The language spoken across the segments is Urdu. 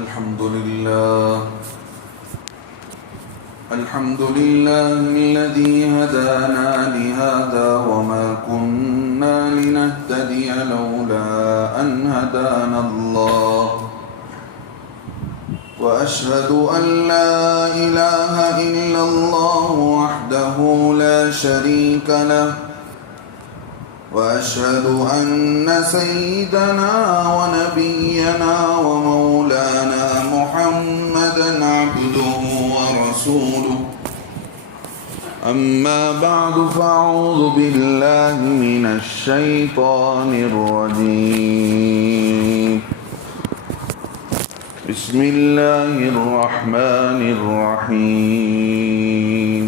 الحمد لله الذي هدانا لهذا وما كنا لنهتدي لولا أن هدانا الله وأشهد أن لا إله إلا الله وحده لا شريك له وأشهد أن سيدنا ونبينا ومولانا محمدا عبده ورسوله أما بعد فأعوذ بالله من الشيطان الرجيم بسم الله الرحمن الرحيم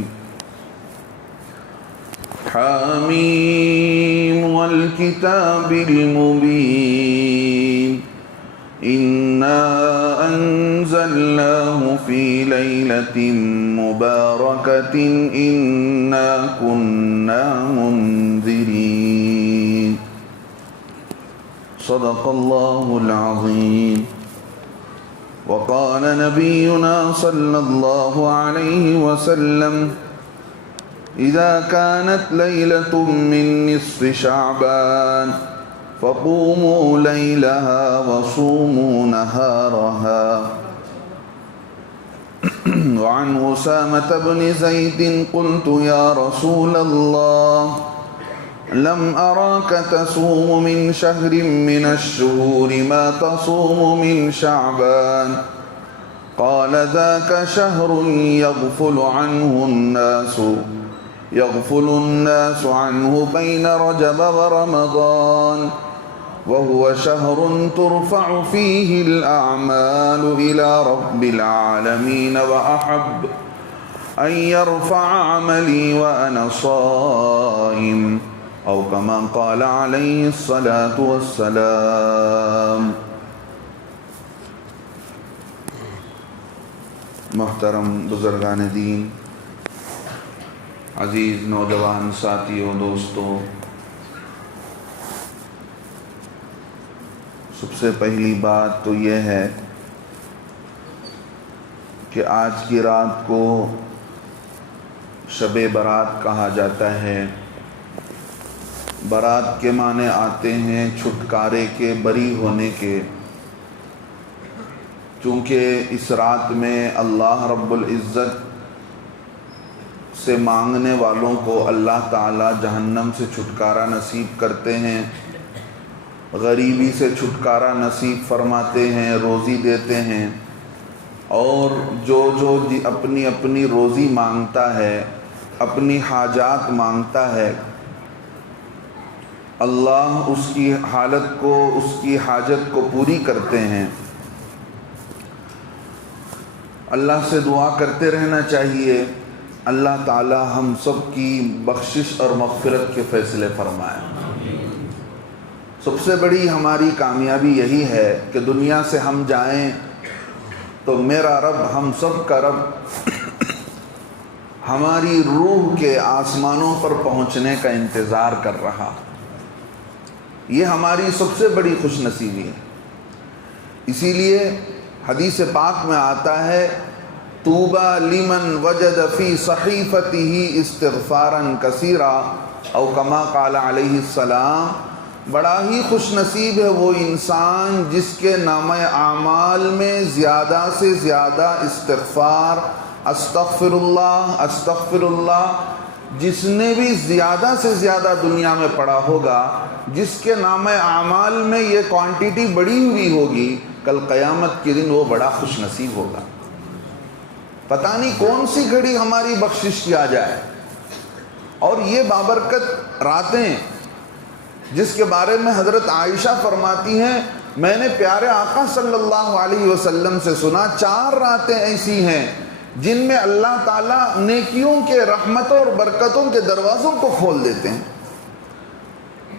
حميم والكتاب المبين إنا أنزلناه في ليلة مباركة إنا كنا منذرين صدق الله العظيم. وقال نبينا صلى الله عليه وسلم إذا كانت ليلة من نصف شعبان فقوموا ليلها وصوموا نهارها. وعن أسامة بن زيد قلت يا رسول الله لم أراك تصوم من شهر من الشهور ما تصوم من شعبان قال ذاك شهر يغفل الناس عنه بين رجب ورمضان وهو شهر ترفع فيه الأعمال إلى رب العالمين وأحب أن يرفع عملي وأنا صائم أو كما قال عليه الصلاة والسلام. محترم بزرگان دین، عزیز نوجوان ساتھیوں، دوستوں، سب سے پہلی بات تو یہ ہے کہ آج کی رات کو شب برات کہا جاتا ہے. برات کے معنی آتے ہیں چھٹکارے کے، بری ہونے کے. چونکہ اس رات میں اللہ رب العزت سے مانگنے والوں کو اللہ تعالی جہنم سے چھٹکارا نصیب کرتے ہیں، غریبی سے چھٹکارا نصیب فرماتے ہیں، روزی دیتے ہیں. اور جو اپنی اپنی روزی مانگتا ہے، اپنی حاجات مانگتا ہے، اللہ اس کی حالت کو، اس کی حاجت کو پوری کرتے ہیں. اللہ سے دعا کرتے رہنا چاہیے اللہ تعالی ہم سب کی بخشش اور مغفرت کے فیصلے فرمائے. سب سے بڑی ہماری کامیابی یہی ہے کہ دنیا سے ہم جائیں تو میرا رب، ہم سب کا رب، ہماری روح کے آسمانوں پر پہنچنے کا انتظار کر رہا. یہ ہماری سب سے بڑی خوش نصیبی ہے. اسی لیے حدیث پاک میں آتا ہے طوبى لمن وجد فی صحیفته استغفارا کثیرا او کما قال علیہ السلام. بڑا ہی خوش نصیب ہے وہ انسان جس کے نامہ اعمال میں زیادہ سے زیادہ استغفار، استغفر اللہ، جس نے بھی زیادہ سے زیادہ دنیا میں پڑھا ہوگا، جس کے نامہ اعمال میں یہ کوانٹیٹی بڑی ہوئی ہوگی، کل قیامت کے دن وہ بڑا خوش نصیب ہوگا. پتہ نہیں کون سی گھڑی ہماری بخشش کیا جائے. اور یہ بابرکت راتیں جس کے بارے میں حضرت عائشہ فرماتی ہیں میں نے پیارے آقا صلی اللہ علیہ وسلم سے سنا 4 راتیں ایسی ہیں جن میں اللہ تعالیٰ نیکیوں کے، رحمتوں اور برکتوں کے دروازوں کو کھول دیتے ہیں.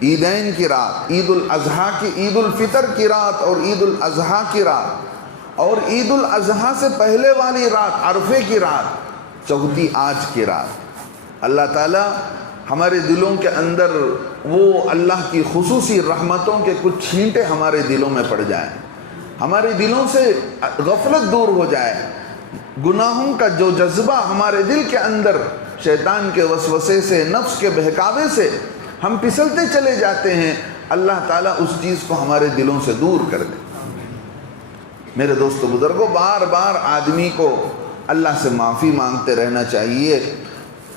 عیدین کی رات، عید الاضحیٰ کی، عید الفطر کی رات اور عید الاضحیٰ کی رات، اور عید الاضحیٰ سے پہلے والی رات عرفے کی رات، چوتھی آج کی رات. اللہ تعالیٰ ہمارے دلوں کے اندر وہ اللہ کی خصوصی رحمتوں کے کچھ چھینٹے ہمارے دلوں میں پڑ جائیں. ہمارے دلوں سے غفلت دور ہو جائے، گناہوں کا جو جذبہ ہمارے دل کے اندر شیطان کے وسوسے سے، نفس کے بہکاوے سے ہم پھسلتے چلے جاتے ہیں، اللہ تعالیٰ اس چیز کو ہمارے دلوں سے دور کر دے۔ میرے دوستو بزرگوں، بار بار آدمی کو اللہ سے معافی مانگتے رہنا چاہیے۔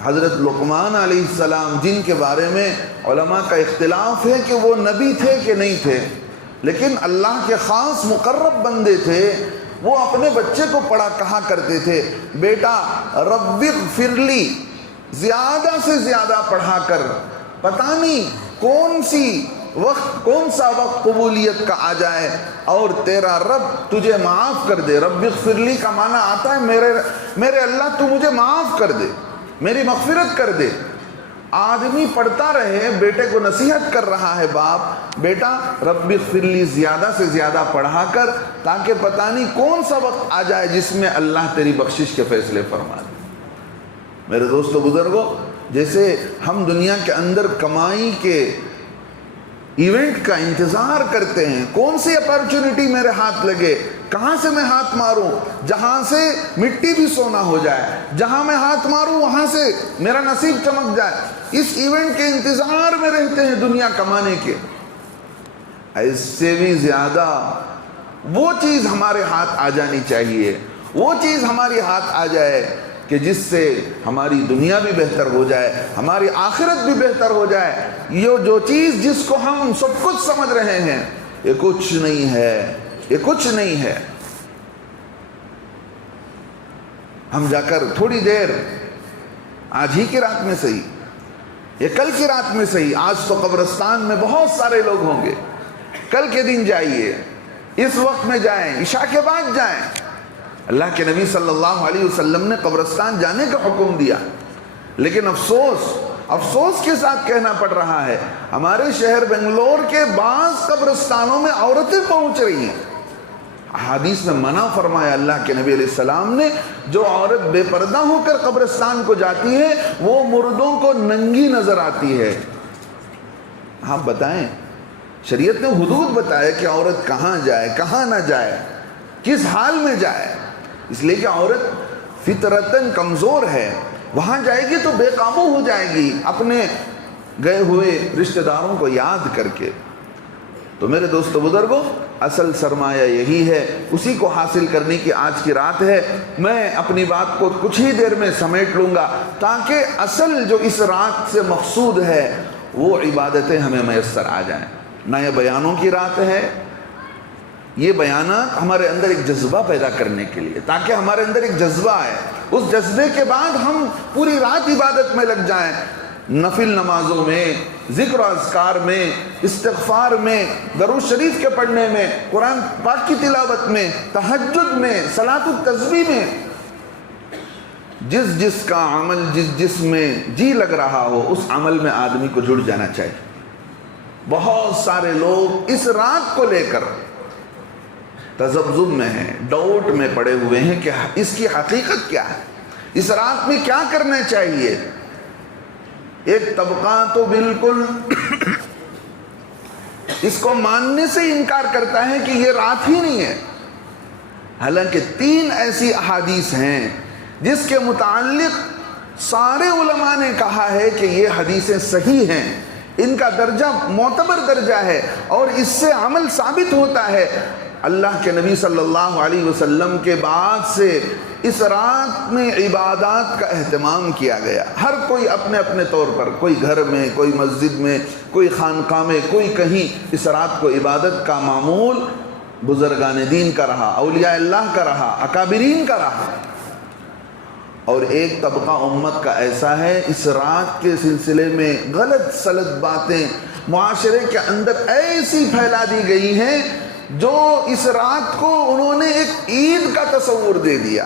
حضرت لقمان علیہ السلام، جن کے بارے میں علماء کا اختلاف ہے کہ وہ نبی تھے کہ نہیں تھے، لیکن اللہ کے خاص مقرب بندے تھے، وہ اپنے بچے کو پڑھا کہا کرتے تھے، بیٹا رب اغفر لی، زیادہ سے زیادہ پڑھا کر، پتہ نہیں کون سا وقت قبولیت کا آ جائے اور تیرا رب تجھے معاف کر دے۔ رب اغفر لی کا معنی آتا ہے میرے اللہ تو مجھے معاف کر دے، میری مغفرت کر دے۔ آدمی پڑھتا رہے، بیٹے کو نصیحت کر رہا ہے باپ، بیٹا رب اغفر لی زیادہ سے زیادہ پڑھا کر، تاکہ پتہ نہیں کون سا وقت آ جائے جس میں اللہ تیری بخشش کے فیصلے فرما دے۔ میرے دوستو بزرگوں، جیسے ہم دنیا کے اندر کمائی کے ایونٹ کا انتظار کرتے ہیں، کون سی اپرچونٹی میرے ہاتھ لگے، کہاں سے میں ہاتھ ماروں، جہاں سے مٹی بھی سونا ہو جائے، جہاں میں ہاتھ ماروں وہاں سے میرا نصیب چمک جائے، اس ایونٹ کے انتظار میں رہتے ہیں دنیا کمانے کے۔ ایسے بھی زیادہ وہ چیز ہمارے ہاتھ آ جانی چاہیے، وہ چیز ہمارے ہاتھ آ جائے کہ جس سے ہماری دنیا بھی بہتر ہو جائے، ہماری آخرت بھی بہتر ہو جائے۔ یہ جو چیز جس کو ہم سب کچھ سمجھ رہے ہیں، یہ کچھ نہیں ہے، یہ کچھ نہیں ہے۔ ہم جا کر تھوڑی دیر، آج ہی کی رات میں صحیح، یہ کل کی رات میں صحیح، آج تو قبرستان میں بہت سارے لوگ ہوں گے، کل کے دن جائیے، اس وقت میں جائیں، عشاء کے بعد جائیں۔ اللہ کے نبی صلی اللہ علیہ وسلم نے قبرستان جانے کا حکم دیا، لیکن افسوس کے ساتھ کہنا پڑ رہا ہے، ہمارے شہر بنگلور کے بعض قبرستانوں میں عورتیں پہنچ رہی ہیں۔ حدیث میں منع فرمایا اللہ کے نبی علیہ السلام نے، جو عورت بے پردہ ہو کر قبرستان کو جاتی ہے وہ مردوں کو ننگی نظر آتی ہے۔ آپ بتائیں، شریعت نے حدود بتایا کہ عورت کہاں جائے، کہاں نہ جائے، کس حال میں جائے، اس لیے کہ عورت فطرتاً کمزور ہے، وہاں جائے گی تو بے قابو ہو جائے گی اپنے گئے ہوئے رشتہ داروں کو یاد کر کے۔ تو میرے دوستو بزرگوں، اصل سرمایہ یہی ہے، اسی کو حاصل کرنے کی آج کی رات ہے۔ میں اپنی بات کو کچھ ہی دیر میں سمیٹ لوں گا تاکہ اصل جو اس رات سے مقصود ہے وہ عبادتیں ہمیں میسر آ جائیں۔ نہ یہ بیانوں کی رات ہے، یہ بیانات ہمارے اندر ایک جذبہ پیدا کرنے کے لیے، تاکہ ہمارے اندر ایک جذبہ آئے، اس جذبے کے بعد ہم پوری رات عبادت میں لگ جائیں، نفل نمازوں میں، ذکر و اذکار میں، استغفار میں، درود شریف کے پڑھنے میں، قرآن پاک کی تلاوت میں، تہجد میں، صلاۃ التسبیح میں، جس کا عمل جس میں جی لگ رہا ہو اس عمل میں آدمی کو جڑ جانا چاہیے۔ بہت سارے لوگ اس رات کو لے کر تذبذب میں ہیں، ڈاؤٹ میں پڑے ہوئے ہیں کہ اس کی حقیقت کیا ہے، اس رات میں کیا کرنا چاہیے۔ ایک طبقہ تو بالکل اس کو ماننے سے انکار کرتا ہے کہ یہ رات ہی نہیں ہے، حالانکہ 3 ایسی احادیث ہیں جس کے متعلق سارے علماء نے کہا ہے کہ یہ حدیثیں صحیح ہیں، ان کا درجہ معتبر درجہ ہے اور اس سے عمل ثابت ہوتا ہے۔ اللہ کے نبی صلی اللہ علیہ وسلم کے بعد سے اس رات میں عبادات کا اہتمام کیا گیا، ہر کوئی اپنے اپنے طور پر، کوئی گھر میں، کوئی مسجد میں، کوئی خانقاہ میں، کوئی کہیں، اس رات کو عبادت کا معمول بزرگان دین کا رہا، اولیاء اللہ کا رہا، اکابرین کا رہا۔ اور ایک طبقہ امت کا ایسا ہے، اس رات کے سلسلے میں غلط سلط باتیں معاشرے کے اندر ایسی پھیلا دی گئی ہیں جو اس رات کو انہوں نے ایک عید کا تصور دے دیا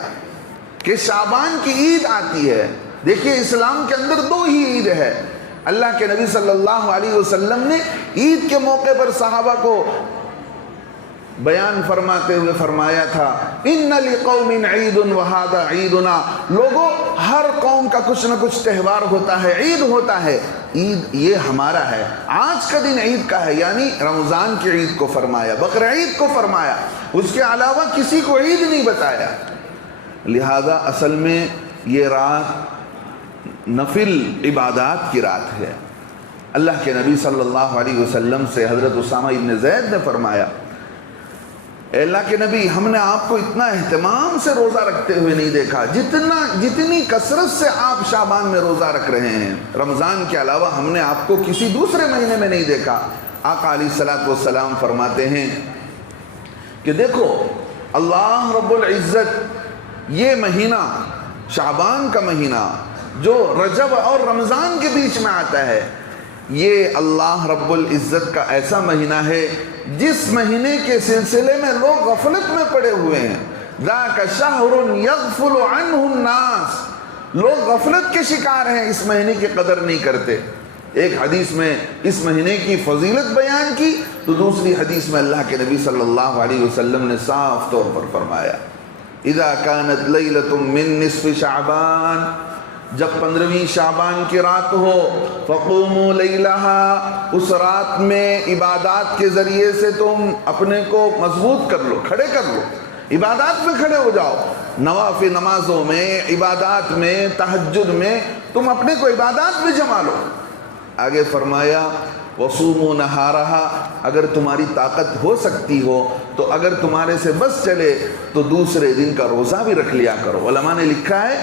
کہ شعبان کی عید آتی ہے۔ دیکھیے اسلام کے اندر 2 ہی عید ہے۔ اللہ کے نبی صلی اللہ علیہ وسلم نے عید کے موقع پر صحابہ کو بیان فرماتے ہوئے فرمایا تھا ان لقوم عید وہذا عیدنا، لوگوں ہر قوم کا کچھ نہ کچھ تہوار ہوتا ہے، عید ہوتا ہے، عید یہ ہمارا ہے، آج کا دن عید کا ہے، یعنی رمضان کی عید کو فرمایا، بقر عید کو فرمایا، اس کے علاوہ کسی کو عید نہیں بتایا۔ لہذا اصل میں یہ رات نفل عبادات کی رات ہے۔ اللہ کے نبی صلی اللہ علیہ وسلم سے حضرت اسامہ ابن زید نے فرمایا، اے اللہ کے نبی، ہم نے آپ کو اتنا اہتمام سے روزہ رکھتے ہوئے نہیں دیکھا جتنی کثرت سے آپ شعبان میں روزہ رکھ رہے ہیں، رمضان کے علاوہ ہم نے آپ کو کسی دوسرے مہینے میں نہیں دیکھا۔ آقا علیہ الصلوۃ والسلام فرماتے ہیں کہ دیکھو اللہ رب العزت یہ مہینہ، شعبان کا مہینہ جو رجب اور رمضان کے بیچ میں آتا ہے، یہ اللہ رب العزت کا ایسا مہینہ ہے جس مہینے کے سلسلے میں لوگ غفلت میں پڑے ہوئے ہیں۔ ذاک شہر یغفل عنہ الناس، لوگ غفلت کے شکار ہیں، اس مہینے کی قدر نہیں کرتے۔ ایک حدیث میں اس مہینے کی فضیلت بیان کی تو دوسری حدیث میں اللہ کے نبی صلی اللہ علیہ وسلم نے صاف طور پر فرمایا اذا كانت لیلۃ من نصف شعبان، جب 15ویں شعبان کی رات ہو، فقوموا لیلہا، اس رات میں عبادات کے ذریعے سے تم اپنے کو مضبوط کر لو، کھڑے کر لو، عبادات میں کھڑے ہو جاؤ، نوافل نمازوں میں، عبادات میں، تہجد میں تم اپنے کو عبادات میں جما لو۔ آگے فرمایا وصوموا نہارہا، اگر تمہاری طاقت ہو سکتی ہو تو اگر تمہارے سے بس چلے تو دوسرے دن کا روزہ بھی رکھ لیا کرو۔ علماء نے لکھا ہے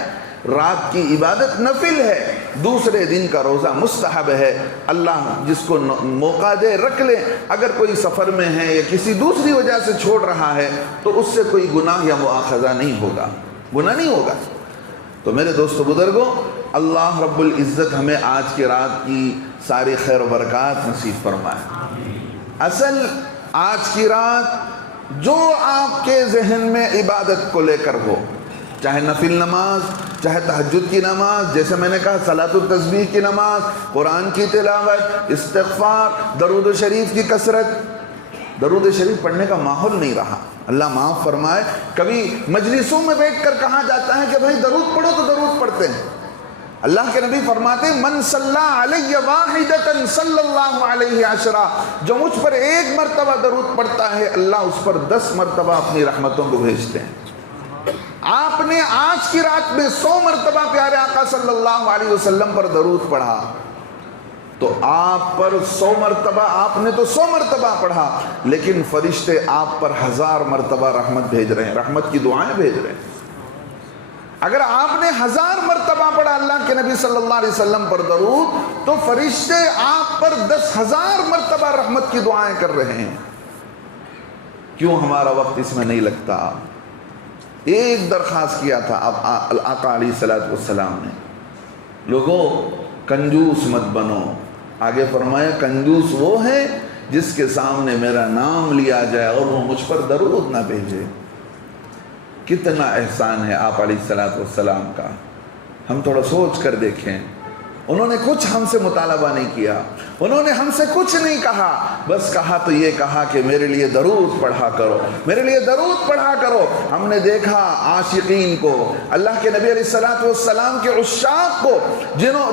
رات کی عبادت نفل ہے، دوسرے دن کا روزہ مستحب ہے، اللہ جس کو موقع دے رکھ لے، اگر کوئی سفر میں ہے یا کسی دوسری وجہ سے چھوڑ رہا ہے تو اس سے کوئی گناہ یا مؤاخذہ نہیں ہوگا، گناہ نہیں ہوگا۔ تو میرے دوستو بزرگوں، اللہ رب العزت ہمیں آج کی رات کی ساری خیر و برکات نصیب فرمائے۔ اصل آج کی رات جو آپ کے ذہن میں عبادت کو لے کر ہو، چاہے نفل نماز، چاہے تہجد کی نماز، جیسے میں نے کہا صلاۃ التسبیح کی نماز، قرآن کی تلاوت، استغفار، درود شریف کی کثرت، درود شریف پڑھنے کا ماحول نہیں رہا، اللہ معاف فرمائے۔ کبھی مجلسوں میں بیٹھ کر کہا جاتا ہے کہ بھائی درود پڑھو تو درود پڑھتے ہیں۔ اللہ کے نبی فرماتے ہیں من صلی علیہ واحدۃ صلی اللہ علیہ عشرہ، جو مجھ پر ایک مرتبہ درود پڑھتا ہے اللہ اس پر 10 مرتبہ اپنی رحمتوں کو بھیجتے ہیں۔ آپ نے آج کی رات میں 100 مرتبہ پیارے آقا صلی اللہ علیہ وسلم پر درود پڑھا تو آپ پر 100 مرتبہ، آپ نے تو 100 مرتبہ پڑھا، لیکن فرشتے آپ پر 1000 مرتبہ رحمت بھیج رہے ہیں، رحمت کی دعائیں بھیج رہے ہیں۔ اگر آپ نے 1000 مرتبہ پڑھا اللہ کے نبی صلی اللہ علیہ وسلم پر درود تو فرشتے آپ پر 10,000 مرتبہ رحمت کی دعائیں کر رہے ہیں۔ کیوں ہمارا وقت اس میں نہیں لگتا؟ ایک درخواست کیا تھا اب آقا علیہ الصلوۃ والسلام نے، لوگوں کنجوس مت بنو۔ آگے فرمایا کنجوس وہ ہے جس کے سامنے میرا نام لیا جائے اور وہ مجھ پر درود نہ بھیجے۔ کتنا احسان ہے آپ علیہ الصلوۃ والسلام کا، ہم تھوڑا سوچ کر دیکھیں۔ انہوں نے کچھ ہم سے مطالبہ نہیں کیا، انہوں نے ہم سے کچھ نہیں کہا، بس کہا تو یہ کہا کہ میرے لیے درود پڑھا کرو، میرے لیے درود پڑھا کرو۔ ہم نے دیکھا عاشقین کو، اللہ کے نبی علیہ الصلوۃ والسلام کے عشاق کو،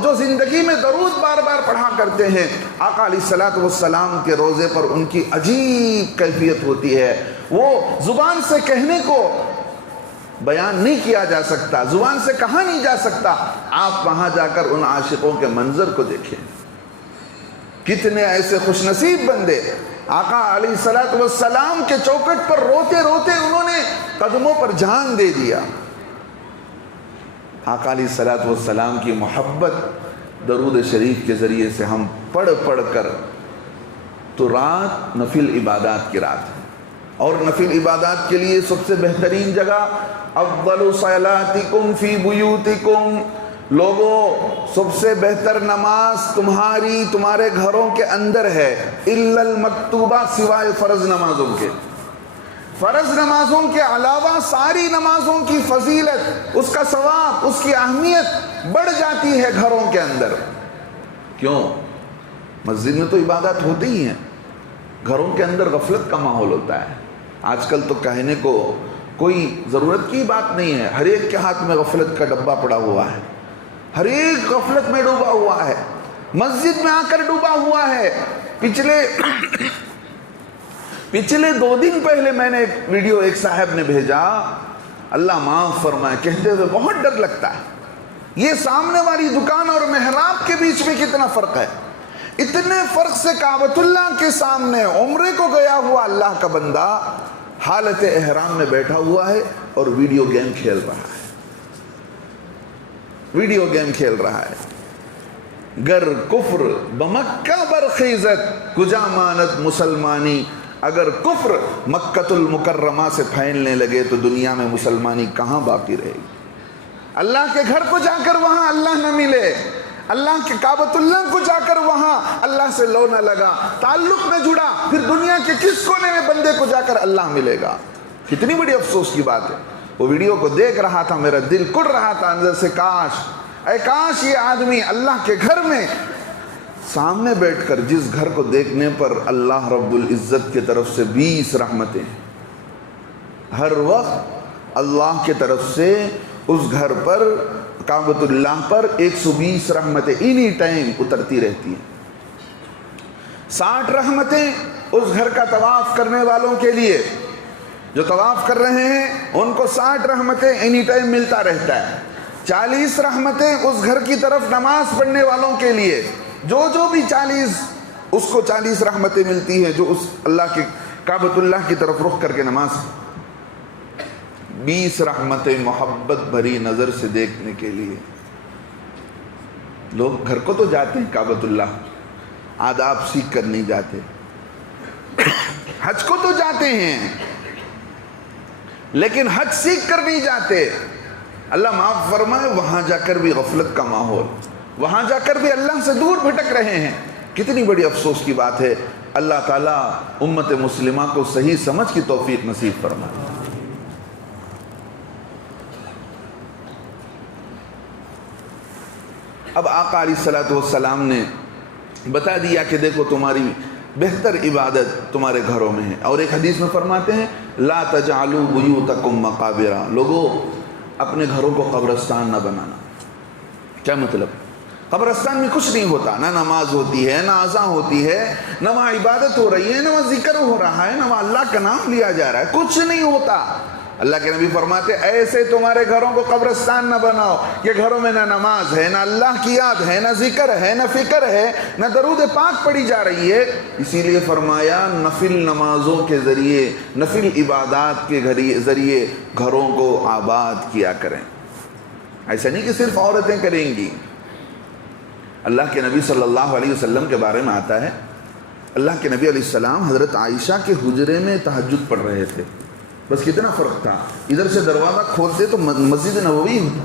جو زندگی میں درود بار بار پڑھا کرتے ہیں، آقا علیہ الصلوۃ والسلام کے روضے پر ان کی عجیب کیفیت ہوتی ہے، وہ زبان سے کہنے کو بیان نہیں کیا جا سکتا، زبان سے کہا نہیں جا سکتا۔ آپ وہاں جا کر ان عاشقوں کے منظر کو دیکھیں، کتنے ایسے خوش نصیب بندے آقا علیہ الصلوۃ والسلام کے چوکٹ پر روتے روتے انہوں نے قدموں پر جان دے دیا۔ آقا علیہ الصلوۃ والسلام کی محبت درود شریف کے ذریعے سے ہم پڑھ پڑھ کر، تو رات نفل عبادات کی رات ہے، اور نفل عبادات کے لیے سب سے بہترین جگہ افضل صلاتکم فی بیوتکم، لوگوں سب سے بہتر نماز تمہارے گھروں کے اندر ہے، الا المکتوبہ، سوائے فرض نمازوں کے۔ فرض نمازوں کے علاوہ ساری نمازوں کی فضیلت، اس کا ثواب، اس کی اہمیت بڑھ جاتی ہے گھروں کے اندر۔ کیوں؟ مسجد میں تو عبادات ہوتی ہی ہیں، گھروں کے اندر غفلت کا ماحول ہوتا ہے، آج کل تو کہنے کو کوئی ضرورت کی بات نہیں ہے، ہر ایک کے ہاتھ میں غفلت کا ڈبہ پڑا ہوا ہے، ہر ایک غفلت میں ڈوبا ہوا ہے، مسجد میں آ کر ڈوبا ہوا ہے۔ پچھلے 2 دن پہلے میں نے ایک ویڈیو ایک صاحب نے بھیجا، اللہ معاف فرمائے، کہتے ہوئے بہت ڈر لگتا ہے، یہ سامنے والی دکان اور محراب کے بیچ میں کتنا فرق ہے، اتنے فرق سے کعبۃ اللہ کے سامنے عمرے کو گیا ہوا اللہ کا بندہ حالت احرام میں بیٹھا ہوا ہے اور ویڈیو گیم کھیل رہا ہے، ویڈیو گیم کھیل رہا ہے۔ گر کفر بمکہ برخیزت کجا مانت مسلمانی، اگر کفر مکۃ المکرمہ سے پھیلنے لگے تو دنیا میں مسلمانی کہاں باقی رہے گی؟ اللہ کے گھر کو جا کر وہاں اللہ نہ ملے، اللہ کے کعبۃ اللہ کو جا کر وہاں اللہ سے لو نہ لگا، تعلق نہ جڑا، پھر دنیا کے کس کونے میں بندے کو جا کر اللہ ملے گا؟ کتنی بڑی افسوس کی بات ہے۔ وہ ویڈیو کو دیکھ رہا تھا، میرا دل کڑ رہا تھا اندر سے، کاش یہ آدمی اللہ کے گھر میں سامنے بیٹھ کر، جس گھر کو دیکھنے پر اللہ رب العزت کی طرف سے 20 رحمتیں، ہر وقت اللہ کی طرف سے اس گھر پر، کعبۃ اللہ پر 120 رحمتیں اینی ٹائم اترتی رہتی ہیں۔ 60 رحمتیں اس گھر کا طواف کرنے والوں کے لیے، جو طواف کر رہے ہیں ان کو 60 رحمتیں اینی ٹائم ملتا رہتا ہے۔ 40 رحمتیں اس گھر کی طرف نماز پڑھنے والوں کے لیے، جو بھی 40 اس کو 40 رحمتیں ملتی ہیں جو اس اللہ کے کعبۃ اللہ کی طرف رخ کر کے نماز۔ 20 رحمتیں محبت بھری نظر سے دیکھنے کے لیے۔ لوگ گھر کو تو جاتے ہیں کعبۃ اللہ، آداب سیکھ کر نہیں جاتے، حج کو تو جاتے ہیں لیکن حج سیکھ کر نہیں جاتے۔ اللہ معاف فرمائے، وہاں جا کر بھی غفلت کا ماحول، وہاں جا کر بھی اللہ سے دور بھٹک رہے ہیں۔ کتنی بڑی افسوس کی بات ہے۔ اللہ تعالیٰ امت مسلمہ کو صحیح سمجھ کی توفیق نصیب فرمائے۔ اب آقا علیہ الصلوۃ والسلام نے بتا دیا کہ دیکھو تمہاری بہتر عبادت تمہارے گھروں میں ہے، اور ایک حدیث میں فرماتے ہیں لا تجعلوا بیوتکم مقابر، لوگوں اپنے گھروں کو قبرستان نہ بنانا۔ کیا مطلب؟ قبرستان میں کچھ نہیں ہوتا، نہ نماز ہوتی ہے، نہ اذان ہوتی ہے، نہ وہاں عبادت ہو رہی ہے، نہ وہاں ذکر ہو رہا ہے، نہ وہاں اللہ کا نام لیا جا رہا ہے، کچھ نہیں ہوتا۔ اللہ کے نبی فرماتے ایسے تمہارے گھروں کو قبرستان نہ بناؤ کہ گھروں میں نہ نماز ہے، نہ اللہ کی یاد ہے، نہ ذکر ہے، نہ فکر ہے، نہ درود پاک پڑھی جا رہی ہے۔ اسی لیے فرمایا نفل نمازوں کے ذریعے، نفل عبادات کے ذریعے گھروں کو آباد کیا کریں۔ ایسا نہیں کہ صرف عورتیں کریں گی۔ اللہ کے نبی صلی اللہ علیہ وسلم کے بارے میں آتا ہے، اللہ کے نبی علیہ السلام حضرت عائشہ کے حجرے میں تہجد پڑھ رہے تھے۔ بس کتنا فرق تھا، ادھر سے دروازہ کھولتے تو مسجد نبوی ہوتا،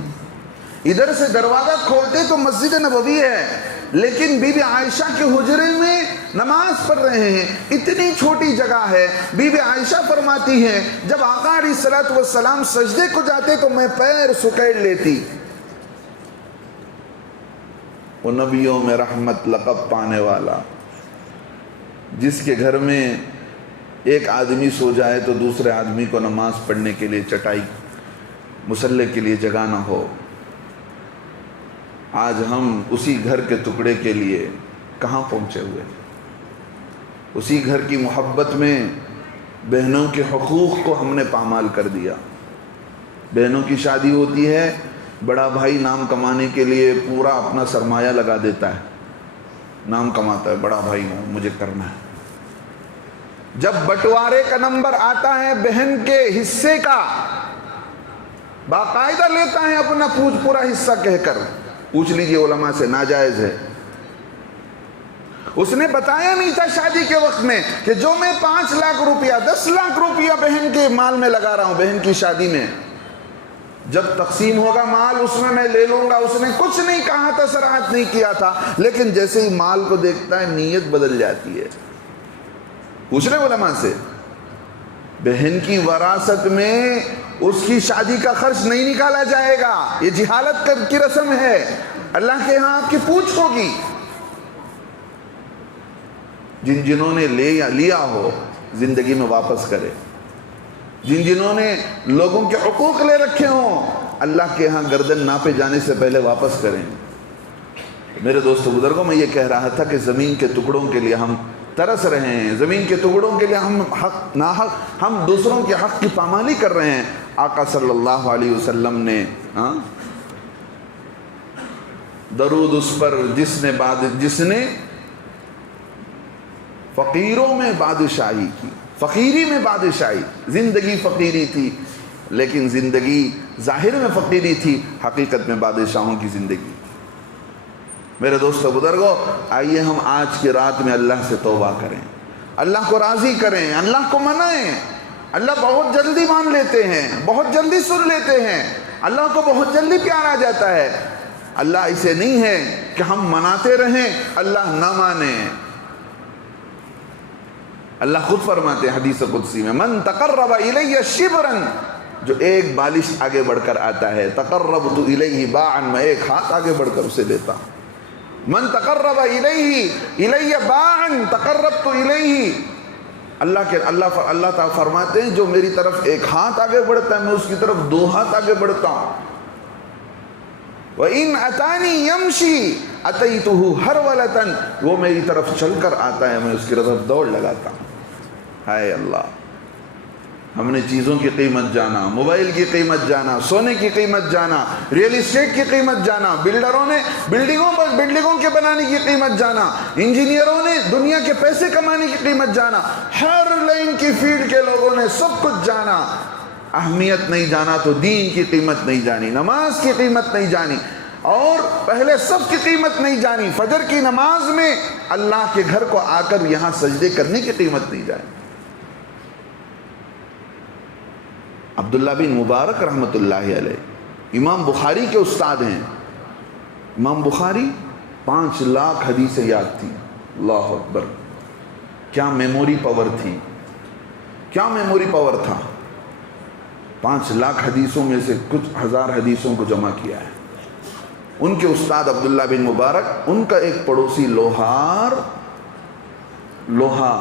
ادھر سے دروازہ کھولتے تو مسجد نبوی ہے، لیکن بی بی عائشہ کے حجرے میں نماز پڑھ رہے ہیں، اتنی چھوٹی جگہ ہے۔ بی بی عائشہ فرماتی ہیں جب آقا علیہ الصلوۃ والسلام سجدے کو جاتے تو میں پیر سکیڑ لیتی۔ وہ نبیوں میں رحمت لقب پانے والا، جس کے گھر میں ایک آدمی سو جائے تو دوسرے آدمی کو نماز پڑھنے کے لیے چٹائی مصلی کے لیے جگہ نہ ہو۔ آج ہم اسی گھر کے ٹکڑے کے لیے کہاں پہنچے ہوئے، اسی گھر کی محبت میں بہنوں کے حقوق کو ہم نے پامال کر دیا۔ بہنوں کی شادی ہوتی ہے، بڑا بھائی نام کمانے کے لیے پورا اپنا سرمایہ لگا دیتا ہے، نام کماتا ہے، بڑا بھائی ہوں مجھے کرنا ہے۔ جب بٹوارے کا نمبر آتا ہے بہن کے حصے کا، باقاعدہ لیتا ہے اپنا پورا حصہ کہہ کر، پوچھ لیجئے علماء سے، ناجائز ہے۔ اس نے بتایا نہیں تھا شادی کے وقت میں کہ جو میں 5 لاکھ روپیہ 10 لاکھ روپیہ بہن کے مال میں لگا رہا ہوں، بہن کی شادی میں جب تقسیم ہوگا مال اس میں لے لوں گا۔ اس نے کچھ نہیں کہا تھا، صراحت نہیں کیا تھا، لیکن جیسے ہی مال کو دیکھتا ہے نیت بدل جاتی ہے۔ پوچھ لیں علماء سے، بہن کی وراثت میں اس کی شادی کا خرچ نہیں نکالا جائے گا، یہ جہالت کی رسم ہے، اللہ کے ہاں آپ کی پوچھ ہوگی۔ جنہوں نے لیا ہو زندگی میں واپس کرے۔ جنہوں نے لوگوں کے حقوق لے رکھے ہوں، اللہ کے ہاں گردن ناپے جانے سے پہلے واپس کریں۔ میرے دوستو بزرگوں، میں یہ کہہ رہا تھا کہ زمین کے ٹکڑوں کے لیے ہم ترس رہے ہیں، زمین کے ٹکڑوں کے لیے ہم دوسروں کے حق کی پامالی کر رہے ہیں۔ آقا صلی اللہ علیہ وسلم نے درود اس پر جس نے فقیروں میں بادشاہی کی، فقیری میں بادشاہی، زندگی فقیری تھی لیکن زندگی ظاہر میں فقیری تھی، حقیقت میں بادشاہوں کی زندگی۔ میرے دوستو بزرگوں، آئیے ہم آج کی رات میں اللہ سے توبہ کریں، اللہ کو راضی کریں، اللہ کو منائیں۔ اللہ بہت جلدی مان لیتے ہیں، بہت جلدی سن لیتے ہیں، اللہ کو بہت جلدی پیار آ جاتا ہے۔ اللہ ایسے نہیں ہے کہ ہم مناتے رہیں اللہ نہ مانے۔ اللہ خود فرماتے ہیں حدیث قدسی میں، من تقرب الی شبرا، جو ایک بالش آگے بڑھ کر آتا ہے، تقربت الیہ باعا، میں ایک ہاتھ آگے بڑھ کر اسے دیتا ہوں۔ من تقرب الی باعا تقربت الیہ، اللہ تعالیٰ فرماتے ہیں جو میری طرف ایک ہاتھ آگے بڑھتا ہے میں اس کی طرف دو ہاتھ آگے بڑھتا ہوں۔ وَإِنْ أَتَانِي يَمْشِي أَتَيْتُهُ هَرْوَلَةً، وہ میری طرف چل کر آتا ہے میں اس کی طرف دوڑ لگاتا ہوں۔ ہائے اللہ، ہم نے چیزوں کی قیمت جانا، موبائل کی قیمت جانا، سونے کی قیمت جانا، ریل اسٹیٹ کی قیمت جانا، بلڈروں نے بلڈنگوں کے بنانے کی قیمت جانا، انجینئروں نے دنیا کے پیسے کمانے کی قیمت جانا، ہر لائن کی فیلڈ کے لوگوں نے سب کچھ جانا۔ اہمیت نہیں جانا تو دین کی قیمت نہیں جانی، نماز کی قیمت نہیں جانی، اور پہلے سب کی قیمت نہیں جانی، فجر کی نماز میں اللہ کے گھر کو آ کر یہاں سجدے کرنے کی قیمت نہیں جانی۔ عبداللہ بن مبارک رحمۃ اللہ علیہ امام بخاری کے استاد ہیں۔ امام بخاری 5 لاکھ حدیثیں یاد تھی، اللہ اکبر، کیا میموری پاور تھی، کیا میموری پاور تھا۔ 5 لاکھ حدیثوں میں سے کچھ ہزار حدیثوں کو جمع کیا ہے۔ ان کے استاد عبداللہ بن مبارک، ان کا ایک پڑوسی لوہا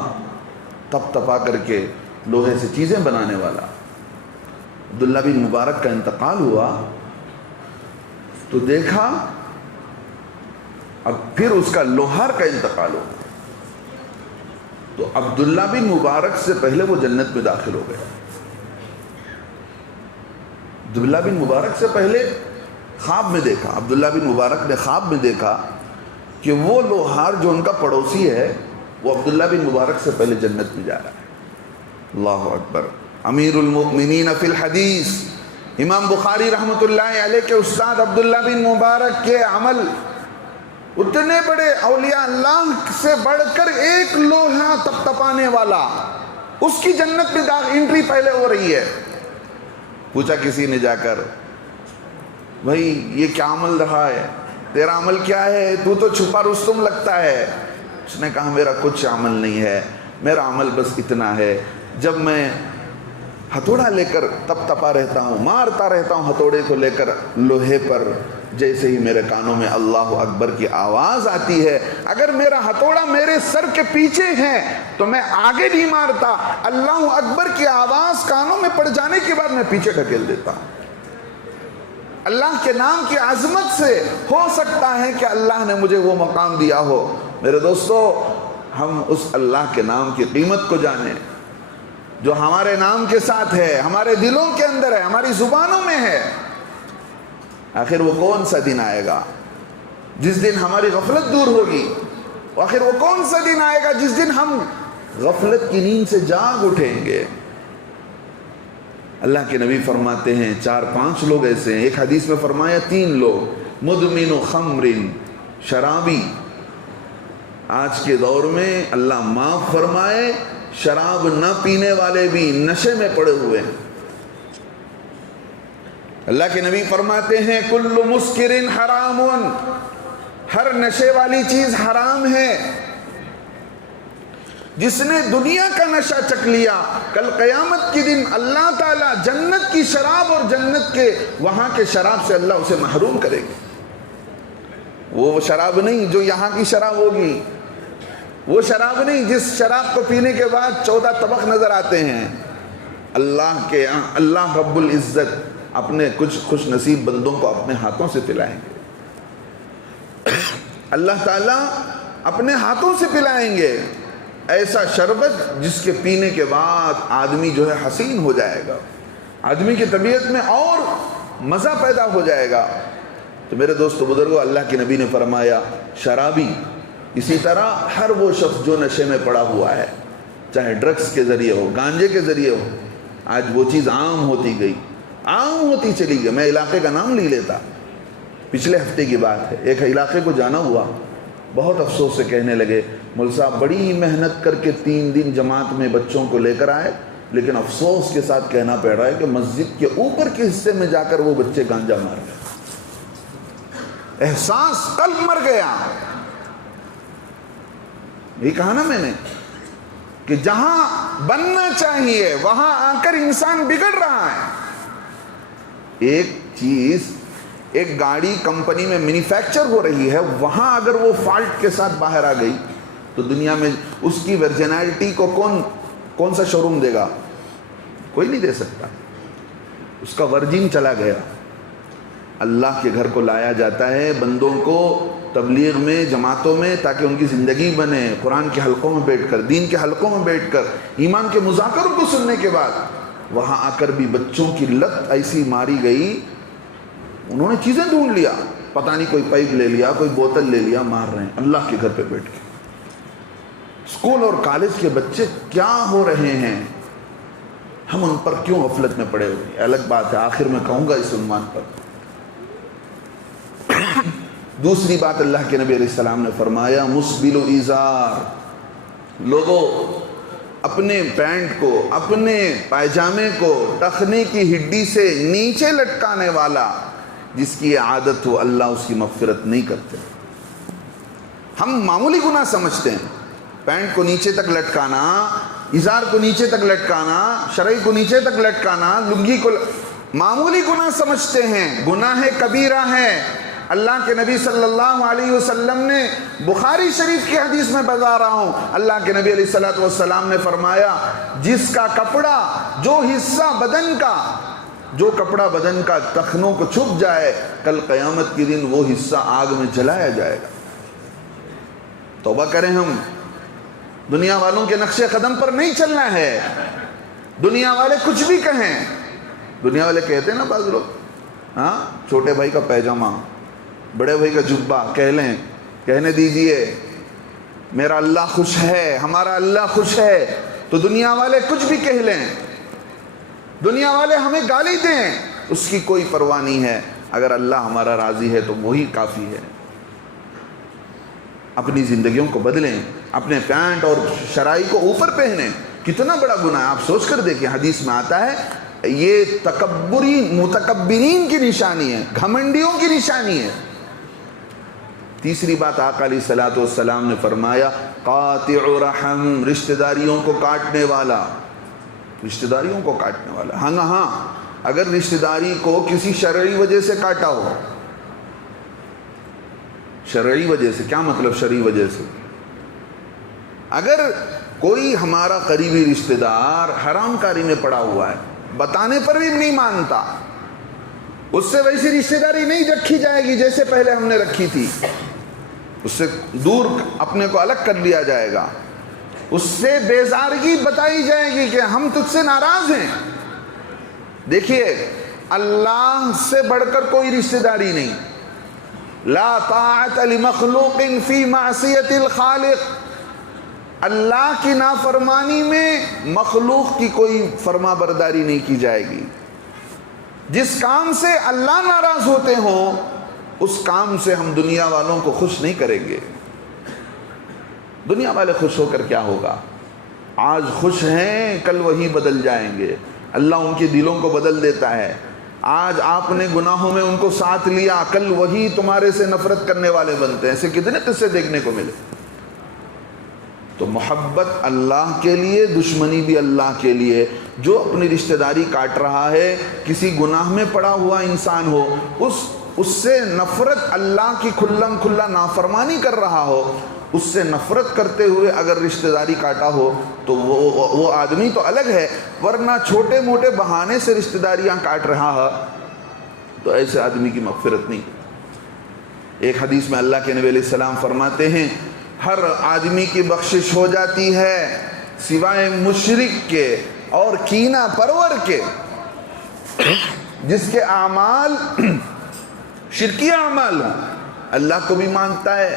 تپ تپا کر کے لوہے سے چیزیں بنانے والا، عبداللہ بن مبارک کا انتقال ہوا تو دیکھا، اب پھر اس کا لوہار کا انتقال ہوا تو عبداللہ بن مبارک سے پہلے وہ جنت میں داخل ہو گیا۔ عبداللہ بن مبارک سے پہلے خواب میں دیکھا، عبداللہ بن مبارک نے خواب میں دیکھا کہ وہ لوہار جو ان کا پڑوسی ہے وہ عبداللہ بن مبارک سے پہلے جنت میں جا رہا ہے۔ اللہ اکبر۔ امیر المؤمنین فی الحدیث امام بخاری رحمۃ اللہ علیہ کے استاد عبداللہ بن مبارک کے عمل، اتنے بڑے اولیاء اللہ سے بڑھ کر ایک لوہا تپ تپانے والا، اس کی جنت میں انٹری پہلے ہو رہی ہے۔ پوچھا کسی نے جا کر، بھائی یہ کیا عمل رہا ہے، تیرا عمل کیا ہے، تو چھپا رستم لگتا ہے۔ اس نے کہا میرا کچھ عمل نہیں ہے، میرا عمل بس اتنا ہے، جب میں ہتھوڑا لے کر تپ تپا رہتا ہوں، مارتا رہتا ہوں ہتھوڑے کو لے کر لوہے پر، جیسے ہی میرے کانوں میں اللہ اکبر کی آواز آتی ہے، اگر میرا ہتھوڑا میرے سر کے پیچھے ہے تو میں آگے نہیں مارتا، اللہ اکبر کی آواز کانوں میں پڑ جانے کے بعد میں پیچھے ڈھکیل دیتا ہوں۔ اللہ کے نام کی عظمت سے ہو سکتا ہے کہ اللہ نے مجھے وہ مقام دیا ہو۔ میرے دوستو، ہم اس اللہ کے نام کی قیمت کو جانیں جو ہمارے نام کے ساتھ ہے، ہمارے دلوں کے اندر ہے، ہماری زبانوں میں ہے۔ آخر وہ کون سا دن آئے گا جس دن ہماری غفلت دور ہوگی؟ آخر وہ کون سا دن آئے گا جس دن ہم غفلت کی نیند سے جاگ اٹھیں گے؟ اللہ کے نبی فرماتے ہیں 4-5 لوگ ایسے ہیں، ایک حدیث میں فرمایا 3 لوگ، مدمن خمر، شرابی۔ آج کے دور میں اللہ معاف فرمائے، شراب نہ پینے والے بھی نشے میں پڑے ہوئے ہیں۔ اللہ کے نبی فرماتے ہیں کل مسکر حرام، ہر نشے والی چیز حرام ہے۔ جس نے دنیا کا نشہ چکھ لیا، کل قیامت کے دن اللہ تعالیٰ جنت کی شراب اور جنت کے وہاں کے شراب سے اللہ اسے محروم کرے گا۔ وہ شراب نہیں جو یہاں کی شراب ہوگی، وہ شراب نہیں جس شراب کو پینے کے بعد 14 طبق نظر آتے ہیں، اللہ رب العزت اپنے کچھ خوش نصیب بندوں کو اپنے ہاتھوں سے پلائیں گے. اللہ تعالیٰ اپنے ہاتھوں سے پلائیں گے ایسا شربت جس کے پینے کے بعد آدمی جو ہے حسین ہو جائے گا, آدمی کی طبیعت میں اور مزہ پیدا ہو جائے گا. تو میرے دوستو بزرگوں, اللہ کے نبی نے فرمایا شرابی, اسی طرح ہر وہ شخص جو نشے میں پڑا ہوا ہے, چاہے ڈرگس کے ذریعے ہو, گانجے کے ذریعے ہو, آج وہ چیز عام ہوتی گئی, عام ہوتی چلی گئی. میں علاقے کا نام نہیں لیتا, پچھلے ہفتے کی بات ہے, ایک علاقے کو جانا ہوا, بہت افسوس سے کہنے لگے مول صاحب بڑی محنت کر کے 3 دن جماعت میں بچوں کو لے کر آئے, لیکن افسوس کے ساتھ کہنا پڑ رہا ہے کہ مسجد کے اوپر کے حصے میں جا کر وہ بچے گانجا مار گئے. احساس قلب مر گیا. یہ کہا نا میں نے کہ جہاں بننا چاہیے وہاں آ کر انسان بگڑ رہا ہے. ایک چیز, ایک گاڑی کمپنی میں مینوفیکچر ہو رہی ہے, وہاں اگر وہ فالٹ کے ساتھ باہر آ گئی تو دنیا میں اس کی ورجنالٹی کو کون سا شو روم دے گا؟ کوئی نہیں دے سکتا. اس کا ورجن چلا گیا. اللہ کے گھر کو لایا جاتا ہے بندوں کو تبلیغ میں, جماعتوں میں, تاکہ ان کی زندگی بنے, قرآن کے حلقوں میں بیٹھ کر, دین کے حلقوں میں بیٹھ کر, ایمان کے مذاکروں کو سننے کے بعد وہاں آ کر بھی بچوں کی لت ایسی ماری گئی, انہوں نے چیزیں ڈھونڈ لیا, پتہ نہیں کوئی پائپ لے لیا, کوئی بوتل لے لیا, مار رہے ہیں اللہ کے گھر پہ بیٹھ کے. اسکول اور کالج کے بچے کیا ہو رہے ہیں, ہم ان پر کیوں غفلت میں پڑے ہوئے ہیں, الگ بات ہے. آخر میں کہوں گا اس عنوان پر. دوسری بات اللہ کے نبی علیہ السلام نے فرمایا مسبل و ازار, لوگوں اپنے پینٹ کو, اپنے پائجامے کو ٹخنے کی ہڈی سے نیچے لٹکانے والا, جس کی عادت ہو اللہ اس کی مغفرت نہیں کرتے. ہم معمولی گناہ سمجھتے ہیں, پینٹ کو نیچے تک لٹکانا, ازار کو نیچے تک لٹکانا, شرعی کو نیچے تک لٹکانا, لنگی کو معمولی گناہ سمجھتے ہیں. گناہ کبیرہ ہے. اللہ کے نبی صلی اللہ علیہ وسلم نے, بخاری شریف کی حدیث میں بتا رہا ہوں, اللہ کے نبی علیہ السلام نے فرمایا جس کا کپڑا, جو حصہ بدن کا, جو کپڑا بدن کا ٹخنوں کو چھپ جائے, کل قیامت کے دن وہ حصہ آگ میں جلایا جائے گا. توبہ کریں ہم, دنیا والوں کے نقش قدم پر نہیں چلنا ہے. دنیا والے کچھ بھی کہیں, دنیا والے کہتے ہیں نا بعض لوگ, ہاں چھوٹے بھائی کا پیجامہ, بڑے بھائی کا جبہ, کہہ لیں, کہنے دیجئے میرا اللہ خوش ہے, ہمارا اللہ خوش ہے, تو دنیا والے کچھ بھی کہہ لیں, دنیا والے ہمیں گالی دیں, اس کی کوئی پرواہ نہیں ہے. اگر اللہ ہمارا راضی ہے تو وہی کافی ہے. اپنی زندگیوں کو بدلیں, اپنے پینٹ اور شرائی کو اوپر پہنیں. کتنا بڑا گناہ ہے, آپ سوچ کر دیکھیں. حدیث میں آتا ہے یہ متکبرین کی نشانی ہے, گھمنڈیوں کی نشانی ہے. تیسری بات آقا علیہ الصلوۃ والسلام نے فرمایا قاطع رحم, رشتہ داریوں کو کاٹنے والا, رشتہ داریوں کو کاٹنے والا. ہاں اگر رشتہ داری کو کسی شرعی وجہ سے کاٹا ہو, شرعی وجہ سے, کیا مطلب شرعی وجہ سے؟ اگر کوئی ہمارا قریبی رشتہ دار حرام کاری میں پڑا ہوا ہے, بتانے پر بھی نہیں مانتا, اس سے ویسی رشتہ داری نہیں رکھی جائے گی جیسے پہلے ہم نے رکھی تھی. اس سے دور اپنے کو الگ کر لیا جائے گا, اس سے بیزارگی بتائی جائے گی کہ ہم تجھ سے ناراض ہیں. دیکھیے اللہ سے بڑھ کر کوئی رشتہ داری نہیں. لا طاعت لمخلوق فی معصیت الخالق, اللہ کی نافرمانی میں مخلوق کی کوئی فرما برداری نہیں کی جائے گی. جس کام سے اللہ ناراض ہوتے ہوں اس کام سے ہم دنیا والوں کو خوش نہیں کریں گے. دنیا والے خوش ہو کر کیا ہوگا؟ آج خوش ہیں کل وہی بدل جائیں گے. اللہ ان کے دلوں کو بدل دیتا ہے. آج آپ نے گناہوں میں ان کو ساتھ لیا, کل وہی تمہارے سے نفرت کرنے والے بنتے ہیں. ایسے کتنے قصے دیکھنے کو ملے. تو محبت اللہ کے لیے, دشمنی بھی اللہ کے لیے. جو اپنی رشتہ داری کاٹ رہا ہے, کسی گناہ میں پڑا ہوا انسان ہو, اس سے نفرت, اللہ کی کھلم کھلا نافرمانی کر رہا ہو, اس سے نفرت کرتے ہوئے اگر رشتہ داری کاٹا ہو تو وہ آدمی تو الگ ہے، ورنہ چھوٹے موٹے بہانے سے رشتہ داریاں کاٹ رہا ہے تو ایسے آدمی کی مغفرت نہیں۔ ایک حدیث میں اللہ کے نبی علیہ السلام فرماتے ہیں ہر آدمی کی بخشش ہو جاتی ہے سوائے مشرک کے اور کینہ پرور کے، جس کے اعمال شرکی اعمال ہیں۔ اللہ کو بھی مانگتا ہے،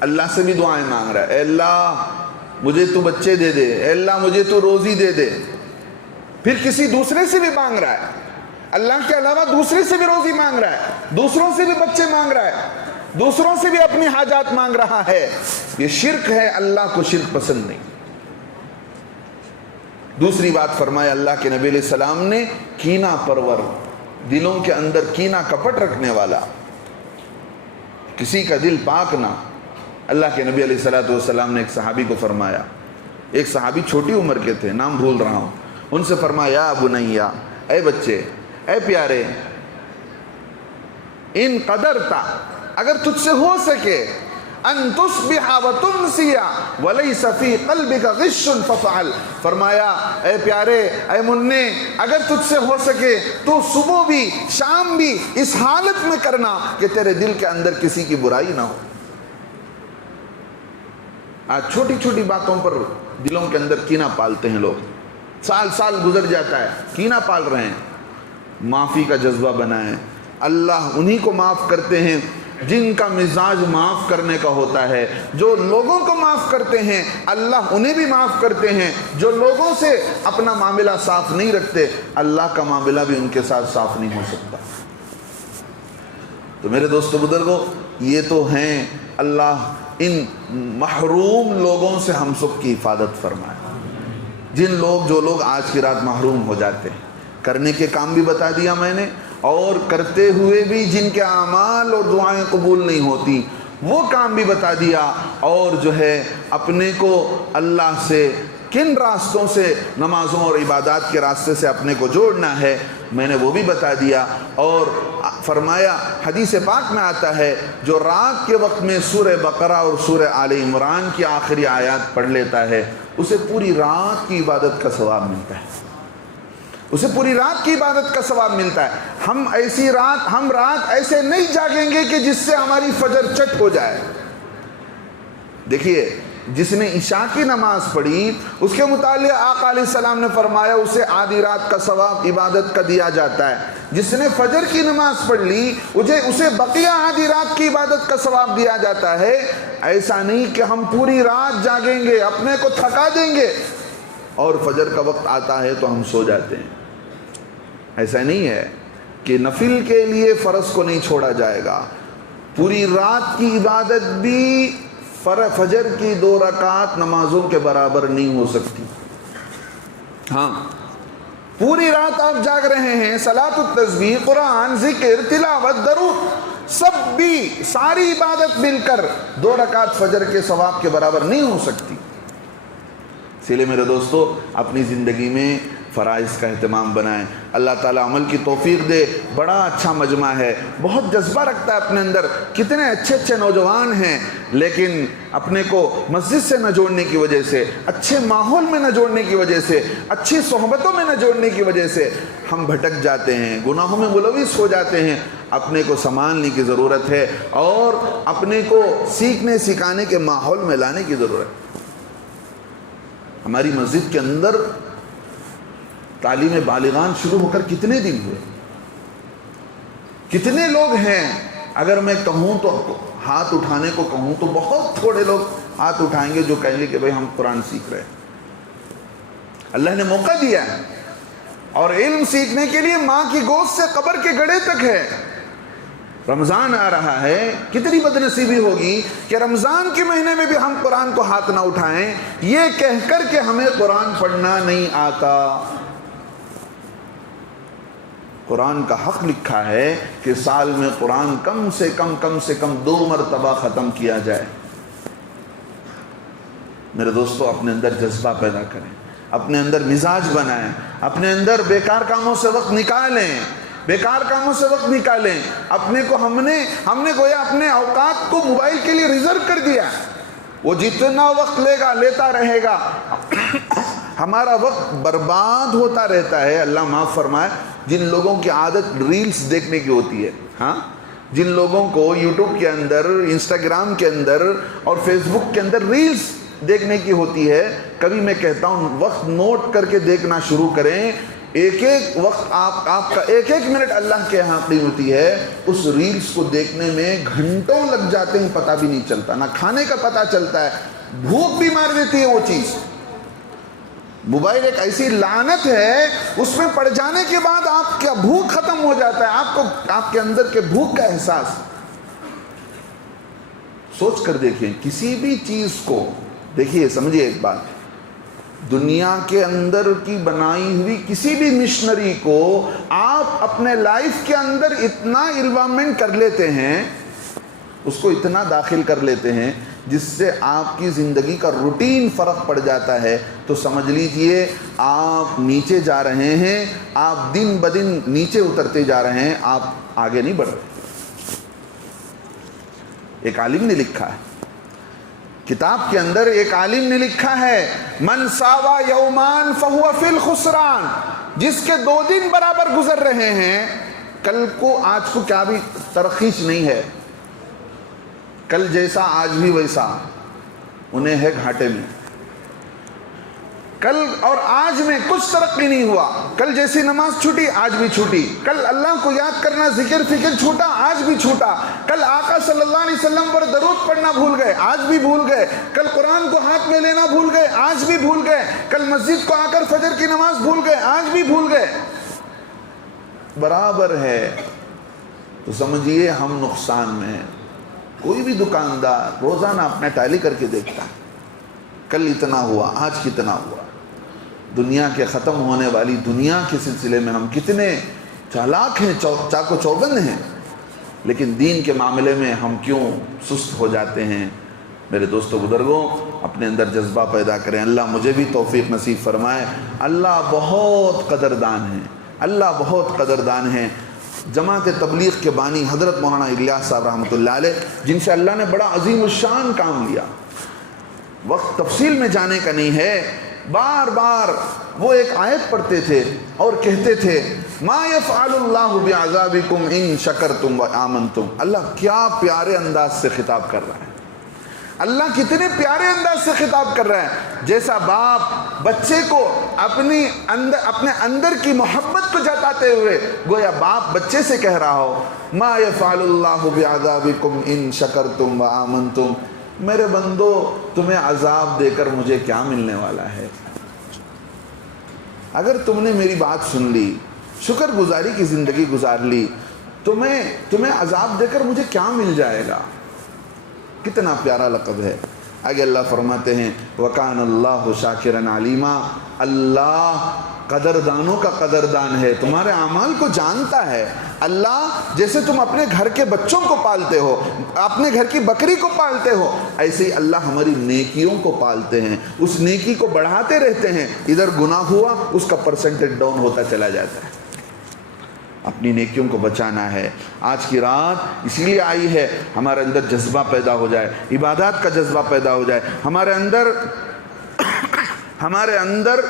اللہ سے بھی دعائیں مانگ رہا ہے، اے اللہ مجھے تو بچے دے دے، اے اللہ مجھے تو روزی دے دے، پھر کسی دوسرے سے بھی مانگ رہا ہے، اللہ کے علاوہ دوسرے سے بھی روزی مانگ رہا ہے، دوسروں سے بھی بچے مانگ رہا ہے، دوسروں سے بھی اپنی حاجات مانگ رہا ہے، یہ شرک ہے، اللہ کو شرک پسند نہیں۔ دوسری بات فرمایا اللہ کے نبی علیہ السلام نے، کینہ پرور، دلوں کے اندر کینہ کپٹ رکھنے والا، کسی کا دل پاک نہ۔ اللہ کے نبی علیہ السلام نے ایک صحابی کو فرمایا، ایک صحابی چھوٹی عمر کے تھے، نام بھول رہا ہوں، ان سے فرمایا یا بنیا، اے بچے، اے پیارے، ان قدرتا، اگر تجھ سے ہو سکے، ان تصبح وتمسی ولیس فی قلبک غش ففعل، فرمایا اے پیارے، اے منع، اگر تجھ سے ہو سکے تو صبح بھی شام بھی اس حالت میں کرنا کہ تیرے دل کے اندر کسی کی برائی نہ ہو۔ آج چھوٹی چھوٹی باتوں پر دلوں کے اندر کینہ پالتے ہیں لوگ، سال سال گزر جاتا ہے، کینہ پال رہے ہیں۔ معافی کا جذبہ بنائیں، اللہ انہی کو معاف کرتے ہیں جن کا مزاج معاف کرنے کا ہوتا ہے۔ جو لوگوں کو معاف کرتے ہیں اللہ انہیں بھی معاف کرتے ہیں، جو لوگوں سے اپنا معاملہ صاف نہیں رکھتے اللہ کا معاملہ بھی ان کے ساتھ صاف نہیں ہو سکتا۔ تو میرے دوستو بزرگوں، یہ تو ہیں، اللہ ان محروم لوگوں سے ہم سب کی حفاظت فرمائے۔ جو لوگ آج کی رات محروم ہو جاتے ہیں، کرنے کے کام بھی بتا دیا میں نے، اور کرتے ہوئے بھی جن کے اعمال اور دعائیں قبول نہیں ہوتی وہ کام بھی بتا دیا، اور جو ہے اپنے کو اللہ سے کن راستوں سے، نمازوں اور عبادات کے راستے سے اپنے کو جوڑنا ہے میں نے وہ بھی بتا دیا۔ اور فرمایا حدیث پاک میں آتا ہے جو رات کے وقت میں سورہ بقرہ اور سورہ آل عمران کی آخری آیات پڑھ لیتا ہے اسے پوری رات کی عبادت کا ثواب ملتا ہے، اسے پوری رات کی عبادت کا ثواب ملتا ہے۔ ہم رات ایسے نہیں جاگیں گے کہ جس سے ہماری فجر چٹ ہو جائے۔ دیکھیے جس نے عشاء کی نماز پڑھی اس کے متعلق آقا علیہ السلام نے فرمایا اسے آدھی رات کا ثواب عبادت کا دیا جاتا ہے۔ جس نے فجر کی نماز پڑھ لی اسے بقیہ آدھی رات کی عبادت کا ثواب دیا جاتا ہے۔ ایسا نہیں کہ ہم پوری رات جاگیں گے، اپنے کو تھکا دیں گے اور فجر کا وقت آتا ہے تو ہم سو جاتے ہیں۔ ایسا نہیں ہے کہ نفل کے لیے فرض کو نہیں چھوڑا جائے گا، پوری رات کی عبادت بھی فجر کی 2 رکعت نمازوں کے برابر نہیں ہو سکتی۔ ہاں پوری رات آپ جاگ رہے ہیں، صلاۃ التسبیح، قرآن، ذکر، تلاوت، درود، سب بھی ساری عبادت مل کر 2 رکعت فجر کے ثواب کے برابر نہیں ہو سکتی۔ اسی لیے میرے دوستو اپنی زندگی میں فرائض کا اہتمام بنائیں، اللہ تعالیٰ عمل کی توفیق دے۔ بڑا اچھا مجمع ہے، بہت جذبہ رکھتا ہے اپنے اندر، کتنے اچھے اچھے نوجوان ہیں، لیکن اپنے کو مسجد سے نہ جوڑنے کی وجہ سے، اچھے ماحول میں نہ جوڑنے کی وجہ سے، اچھی صحبتوں میں نہ جوڑنے کی وجہ سے ہم بھٹک جاتے ہیں، گناہوں میں ملوث ہو جاتے ہیں۔ اپنے کو سنبھالنے کی ضرورت ہے اور اپنے کو سیکھنے سکھانے کے ماحول میں لانے کی ضرورت ہے۔ ہماری مسجد کے اندر تعلیم بالغان شروع ہو کر کتنے دن ہوئے، کتنے لوگ ہیں؟ اگر میں کہوں تو ہاتھ اٹھانے کو کہوں تو بہت تھوڑے لوگ ہاتھ اٹھائیں گے جو کہیں گے کہ بھئی ہم قرآن سیکھ رہے ہیں۔ اللہ نے موقع دیا ہے اور علم سیکھنے کے لیے ماں کی گود سے قبر کے گڑھے تک ہے۔ رمضان آ رہا ہے، کتنی بدنصیبی ہوگی کہ رمضان کے مہینے میں بھی ہم قرآن کو ہاتھ نہ اٹھائیں یہ کہہ کر کہ ہمیں قرآن پڑھنا نہیں آتا۔ قرآن کا حق لکھا ہے کہ سال میں قرآن کم سے کم 2 مرتبہ ختم کیا جائے۔ میرے دوستو اپنے اندر جذبہ پیدا کریں، اپنے اندر مزاج بنائیں، اپنے اندر بیکار کاموں سے وقت نکالیں، اپنے کو ہم نے گویا اپنے اوقات کو موبائل کے لیے ریزرو کر دیا۔ وہ جتنا وقت لے گا لیتا رہے گا، ہمارا وقت برباد ہوتا رہتا ہے۔ اللہ معاف فرمائے، جن لوگوں کی عادت ریلز دیکھنے کی ہوتی ہے، ہاں، جن لوگوں کو یوٹیوب کے اندر، انسٹاگرام کے اندر اور فیس بک کے اندر ریلز دیکھنے کی ہوتی ہے، کبھی میں کہتا ہوں وقت نوٹ کر کے دیکھنا شروع کریں۔ ایک ایک وقت آپ کا ایک ایک منٹ اللہ کے یہاں قیمتی ہے۔ اس ریلز کو دیکھنے میں گھنٹوں لگ جاتے ہیں، پتہ بھی نہیں چلتا، نہ کھانے کا پتہ چلتا ہے، بھوک بھی مار دیتی ہے وہ چیز۔ موبائل ایک ایسی لعنت ہے، اس میں پڑ جانے کے بعد آپ کا بھوک ختم ہو جاتا ہے، آپ کے اندر کے بھوک کا احساس۔ سوچ کر دیکھیں، کسی بھی چیز کو دیکھیے، سمجھیے ایک بات، دنیا کے اندر کی بنائی ہوئی کسی بھی مشنری کو آپ اپنے لائف کے اندر اتنا انوالومنٹ کر لیتے ہیں، اس کو اتنا داخل کر لیتے ہیں جس سے آپ کی زندگی کا روٹین فرق پڑ جاتا ہے، تو سمجھ لیجئے آپ نیچے جا رہے ہیں، آپ دن بدن نیچے اترتے جا رہے ہیں، آپ آگے نہیں بڑھ رہے۔ ایک عالم نے لکھا ہے کتاب کے اندر، ایک عالم نے لکھا ہے، من ساوا یومان فہو فی الخسران، جس کے 2 دن برابر گزر رہے ہیں، کل کو آج کو کیا بھی ترخیص نہیں ہے، کل جیسا آج بھی ویسا، انہیں ہے گھاٹے میں۔ کل اور آج میں کچھ ترقی نہیں ہوا، کل جیسی نماز چھوٹی آج بھی چھوٹی، کل اللہ کو یاد کرنا ذکر فکر چھوٹا آج بھی چھوٹا، کل آقا صلی اللہ علیہ وسلم پر درود پڑھنا بھول گئے آج بھی بھول گئے، کل قرآن کو ہاتھ میں لینا بھول گئے آج بھی بھول گئے، کل مسجد کو آ کر فجر کی نماز بھول گئے آج بھی بھول گئے، برابر ہے۔ تو سمجھیے ہم نقصان میں ہیں۔ کوئی بھی دکاندار روزانہ اپنا ٹیلی کر کے دیکھتا ہے، کل اتنا ہوا آج کتنا ہوا۔ دنیا کے ختم ہونے والی دنیا کے سلسلے میں ہم کتنے چالاک ہیں، چاق و چوبند ہیں، لیکن دین کے معاملے میں ہم کیوں سست ہو جاتے ہیں۔ میرے دوستو بزرگوں، اپنے اندر جذبہ پیدا کریں، اللہ مجھے بھی توفیق نصیب فرمائے۔ اللہ بہت قدردان ہے، اللہ بہت قدردان ہے۔ جماعت تبلیغ کے بانی حضرت مولانا الیاس صاحب رحمۃ اللہ علیہ، جن سے اللہ نے بڑا عظیم الشان کام لیا، وقت تفصیل میں جانے کا نہیں ہے، بار بار وہ ایک آیت پڑھتے تھے اور کہتے تھے، ما یفعل اللہ بعذابکم ان شکرتم و آمنتم۔ اللہ کیا پیارے انداز سے خطاب کر رہا ہے، اللہ کتنے پیارے انداز سے خطاب کر رہا ہے، جیسا باپ بچے کو اپنے اندر کی محبت کو جتاتے ہوئے گویا باپ بچے سے کہہ رہا ہو، ما یفعل اللہ بعذابکم ان شکرتم و آمنتم، میرے بندو تمہیں عذاب دے کر مجھے کیا ملنے والا ہے؟ اگر تم نے میری بات سن لی، شکر گزاری کی زندگی گزار لی، تمہیں عذاب دے کر مجھے کیا مل جائے گا؟ کتنا پیارا لقب ہے۔ آگے اللہ فرماتے ہیں، وَكَانَ اللَّهُ شَاكِرًا عَلِيمًا، اللہ قدردانوں کا قدردان ہے، تمہارے اعمال کو جانتا ہے۔ اللہ جیسے تم اپنے گھر کے بچوں کو پالتے ہو، اپنے گھر کی بکری کو پالتے ہو، ایسے ہی اللہ ہماری نیکیوں کو پالتے ہیں، اس نیکی کو بڑھاتے رہتے ہیں۔ ادھر گناہ ہوا، اس کا پرسنٹیج ڈاؤن ہوتا چلا جاتا ہے۔ اپنی نیکیوں کو بچانا ہے۔ آج کی رات اسی لیے آئی ہے، ہمارے اندر جذبہ پیدا ہو جائے، عبادات کا جذبہ پیدا ہو جائے، ہمارے اندر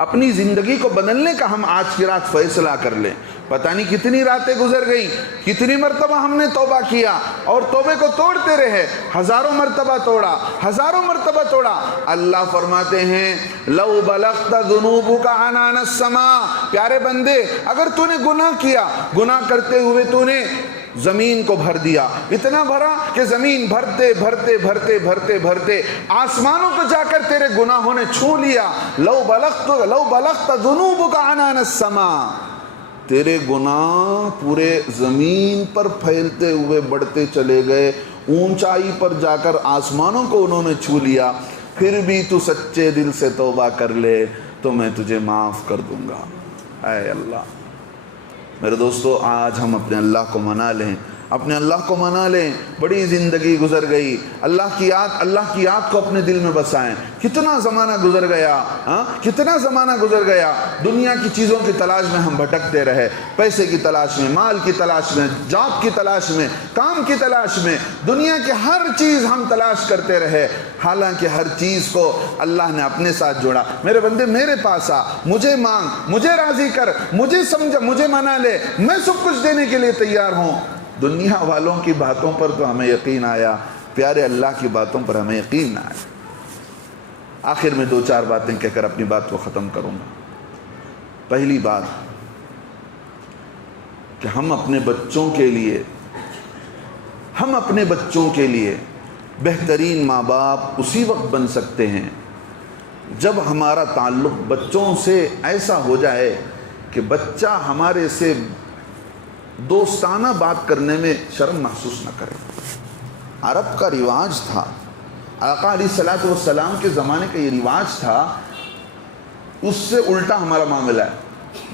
اپنی زندگی کو بدلنے کا ہم آج کی رات فیصلہ کر لیں۔ پتہ نہیں کتنی راتیں گزر گئیں، کتنی مرتبہ ہم نے توبہ کیا اور توبے کو توڑتے رہے، ہزاروں مرتبہ توڑا۔ اللہ فرماتے ہیں، لو بلغت ذنوبک عنان السماء، پیارے بندے اگر تو نے گناہ کیا، گناہ کرتے ہوئے تو نے زمین کو بھر دیا، اتنا بھرا کہ زمین بھرتے آسمانوں کو جا کر تیرے گناہوں نے چھو لیا۔ لو بلغت ذنوبک عنان السماء، تیرے گناہ پورے زمین پر پھیلتے ہوئے بڑھتے چلے گئے، اونچائی پر جا کر آسمانوں کو انہوں نے چھو لیا، پھر بھی تو سچے دل سے توبہ کر لے تو میں تجھے معاف کر دوں گا۔ اے اللہ، میرے دوستو آج ہم اپنے اللہ کو منا لیں، اپنے اللہ کو منا لیں. بڑی زندگی گزر گئی, اللہ کی یاد کو اپنے دل میں بسائیں. کتنا زمانہ گزر گیا, کتنا زمانہ گزر گیا, دنیا کی چیزوں کی تلاش میں ہم بھٹکتے رہے, پیسے کی تلاش میں, مال کی تلاش میں, جاب کی تلاش میں, کام کی تلاش میں, دنیا کی ہر چیز ہم تلاش کرتے رہے, حالانکہ ہر چیز کو اللہ نے اپنے ساتھ جوڑا. میرے بندے میرے پاس آ, مجھے مانگ, مجھے راضی کر, مجھے سمجھا, مجھے منا لے, میں سب کچھ دینے کے لیے تیار ہوں. دنیا والوں کی باتوں پر تو ہمیں یقین آیا, پیارے اللہ کی باتوں پر ہمیں یقین نہ آیا. آخر میں 2-4 باتیں کہہ کر اپنی بات کو ختم کروں گا. پہلی بات کہ ہم اپنے بچوں کے لیے بہترین ماں باپ اسی وقت بن سکتے ہیں جب ہمارا تعلق بچوں سے ایسا ہو جائے کہ بچہ ہمارے سے دوستانہ بات کرنے میں شرم محسوس نہ کرے. عرب کا رواج تھا, آقا علیہ الصلوۃ والسلام کے زمانے کا یہ رواج تھا, اس سے الٹا ہمارا معاملہ ہے.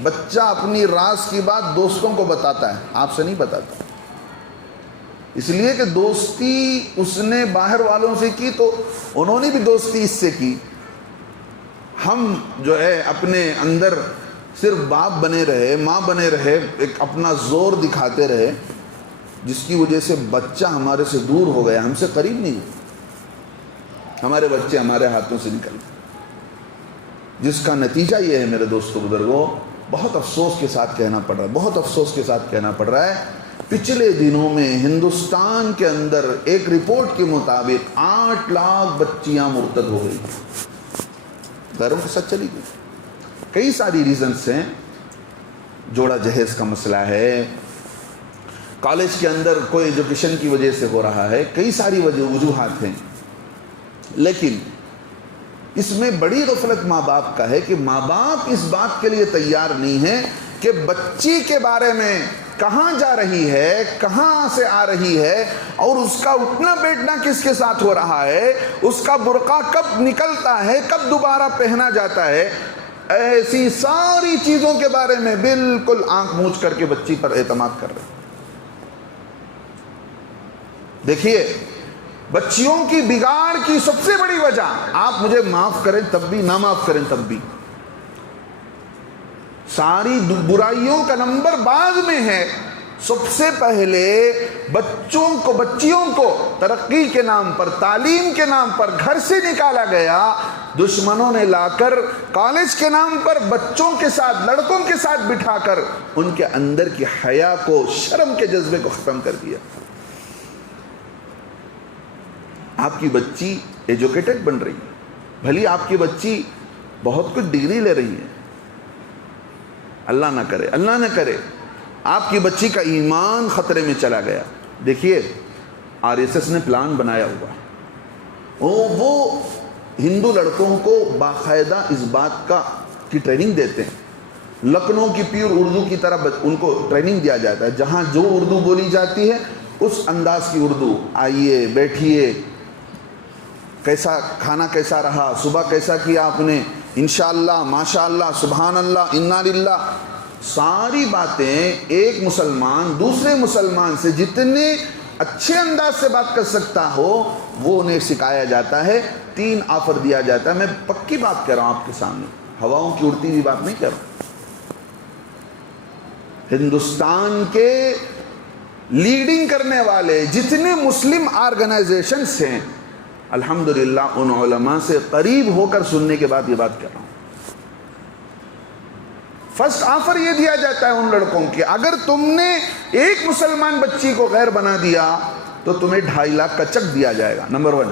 بچہ اپنی راز کی بات دوستوں کو بتاتا ہے, آپ سے نہیں بتاتا. اس لیے کہ دوستی اس نے باہر والوں سے کی تو انہوں نے بھی دوستی اس سے کی. ہم جو ہے اپنے اندر صرف باپ بنے رہے, ماں بنے رہے, ایک اپنا زور دکھاتے رہے, جس کی وجہ سے بچہ ہمارے سے دور ہو گیا, ہم سے قریب نہیں ہوا. ہمارے بچے ہمارے ہاتھوں سے نکل گئے, جس کا نتیجہ یہ ہے میرے دوستو بزرگوں, بہت افسوس کے ساتھ کہنا پڑ رہا ہے, پچھلے دنوں میں ہندوستان کے اندر ایک رپورٹ کے مطابق 8 لاکھ بچیاں مرتد ہو گئی, غیروں کے ساتھ چلی گئی. کئی ساری ریزنز ہیں, جوڑا جہیز کا مسئلہ ہے, کالج کے اندر کوئی ایجوکیشن کی وجہ سے ہو رہا ہے, کئی ساری وجوہات ہیں. لیکن اس میں بڑی غفلت ماں باپ کا ہے کہ ماں باپ اس بات کے لیے تیار نہیں ہے کہ بچی کے بارے میں کہاں جا رہی ہے, کہاں سے آ رہی ہے, اور اس کا اٹھنا بیٹھنا کس کے ساتھ ہو رہا ہے, اس کا برقع کب نکلتا ہے, کب دوبارہ پہنا جاتا ہے, ایسی ساری چیزوں کے بارے میں بالکل آنکھ موچ کر کے بچی پر اعتماد کر رہے. دیکھیے, بچیوں کی بگاڑ کی سب سے بڑی وجہ, آپ مجھے معاف کریں تب بھی, نہ معاف کریں تب بھی, ساری برائیوں کا نمبر بعد میں ہے. سب سے پہلے بچیوں کو ترقی کے نام پر, تعلیم کے نام پر گھر سے نکالا گیا. دشمنوں نے لا کر کالج کے نام پر بچوں کے ساتھ, لڑکوں کے ساتھ بٹھا کر ان کے اندر کی حیا کو, شرم کے جذبے کو ختم کر دیا. آپ کی بچی ایجوکیٹڈ بن رہی ہے, بھلی آپ کی بچی بہت کچھ ڈگری لے رہی ہے, اللہ نہ کرے آپ کی بچی کا ایمان خطرے میں چلا گیا. دیکھیے, RSS نے پلان بنایا ہوا, وہ ہندو لڑکوں کو باقاعدہ اس بات کی ٹریننگ دیتے ہیں. لکھنؤ کی پیور اردو کی طرح ان کو ٹریننگ دیا جاتا ہے, جہاں جو اردو بولی جاتی ہے اس انداز کی اردو. آئیے, بیٹھیے, کیسا کھانا کیسا رہا, صبح کیسا کیا آپ نے, انشاءاللہ, ماشاءاللہ, سبحان اللہ, انا للہ, ساری باتیں ایک مسلمان دوسرے مسلمان سے جتنے اچھے انداز سے بات کر سکتا ہو وہ انہیں سکھایا جاتا ہے. 3 آفر دیا جاتا ہے. میں پکی بات کہہ رہا ہوں آپ کے سامنے, ہواؤں کی اڑتی ہوئی بات نہیں کہہ رہا ہوں. ہندوستان کے لیڈنگ کرنے والے جتنے مسلم آرگنائزیشنز ہیں, الحمدللہ ان علماء سے قریب ہو کر سننے کے بعد یہ بات کہہ رہا ہوں. فرسٹ آفر یہ دیا جاتا ہے ان لڑکوں کے, اگر تم نے ایک مسلمان بچی کو غیر بنا دیا تو تمہیں 2.5 لاکھ کا چیک دیا جائے گا. نمبر 1.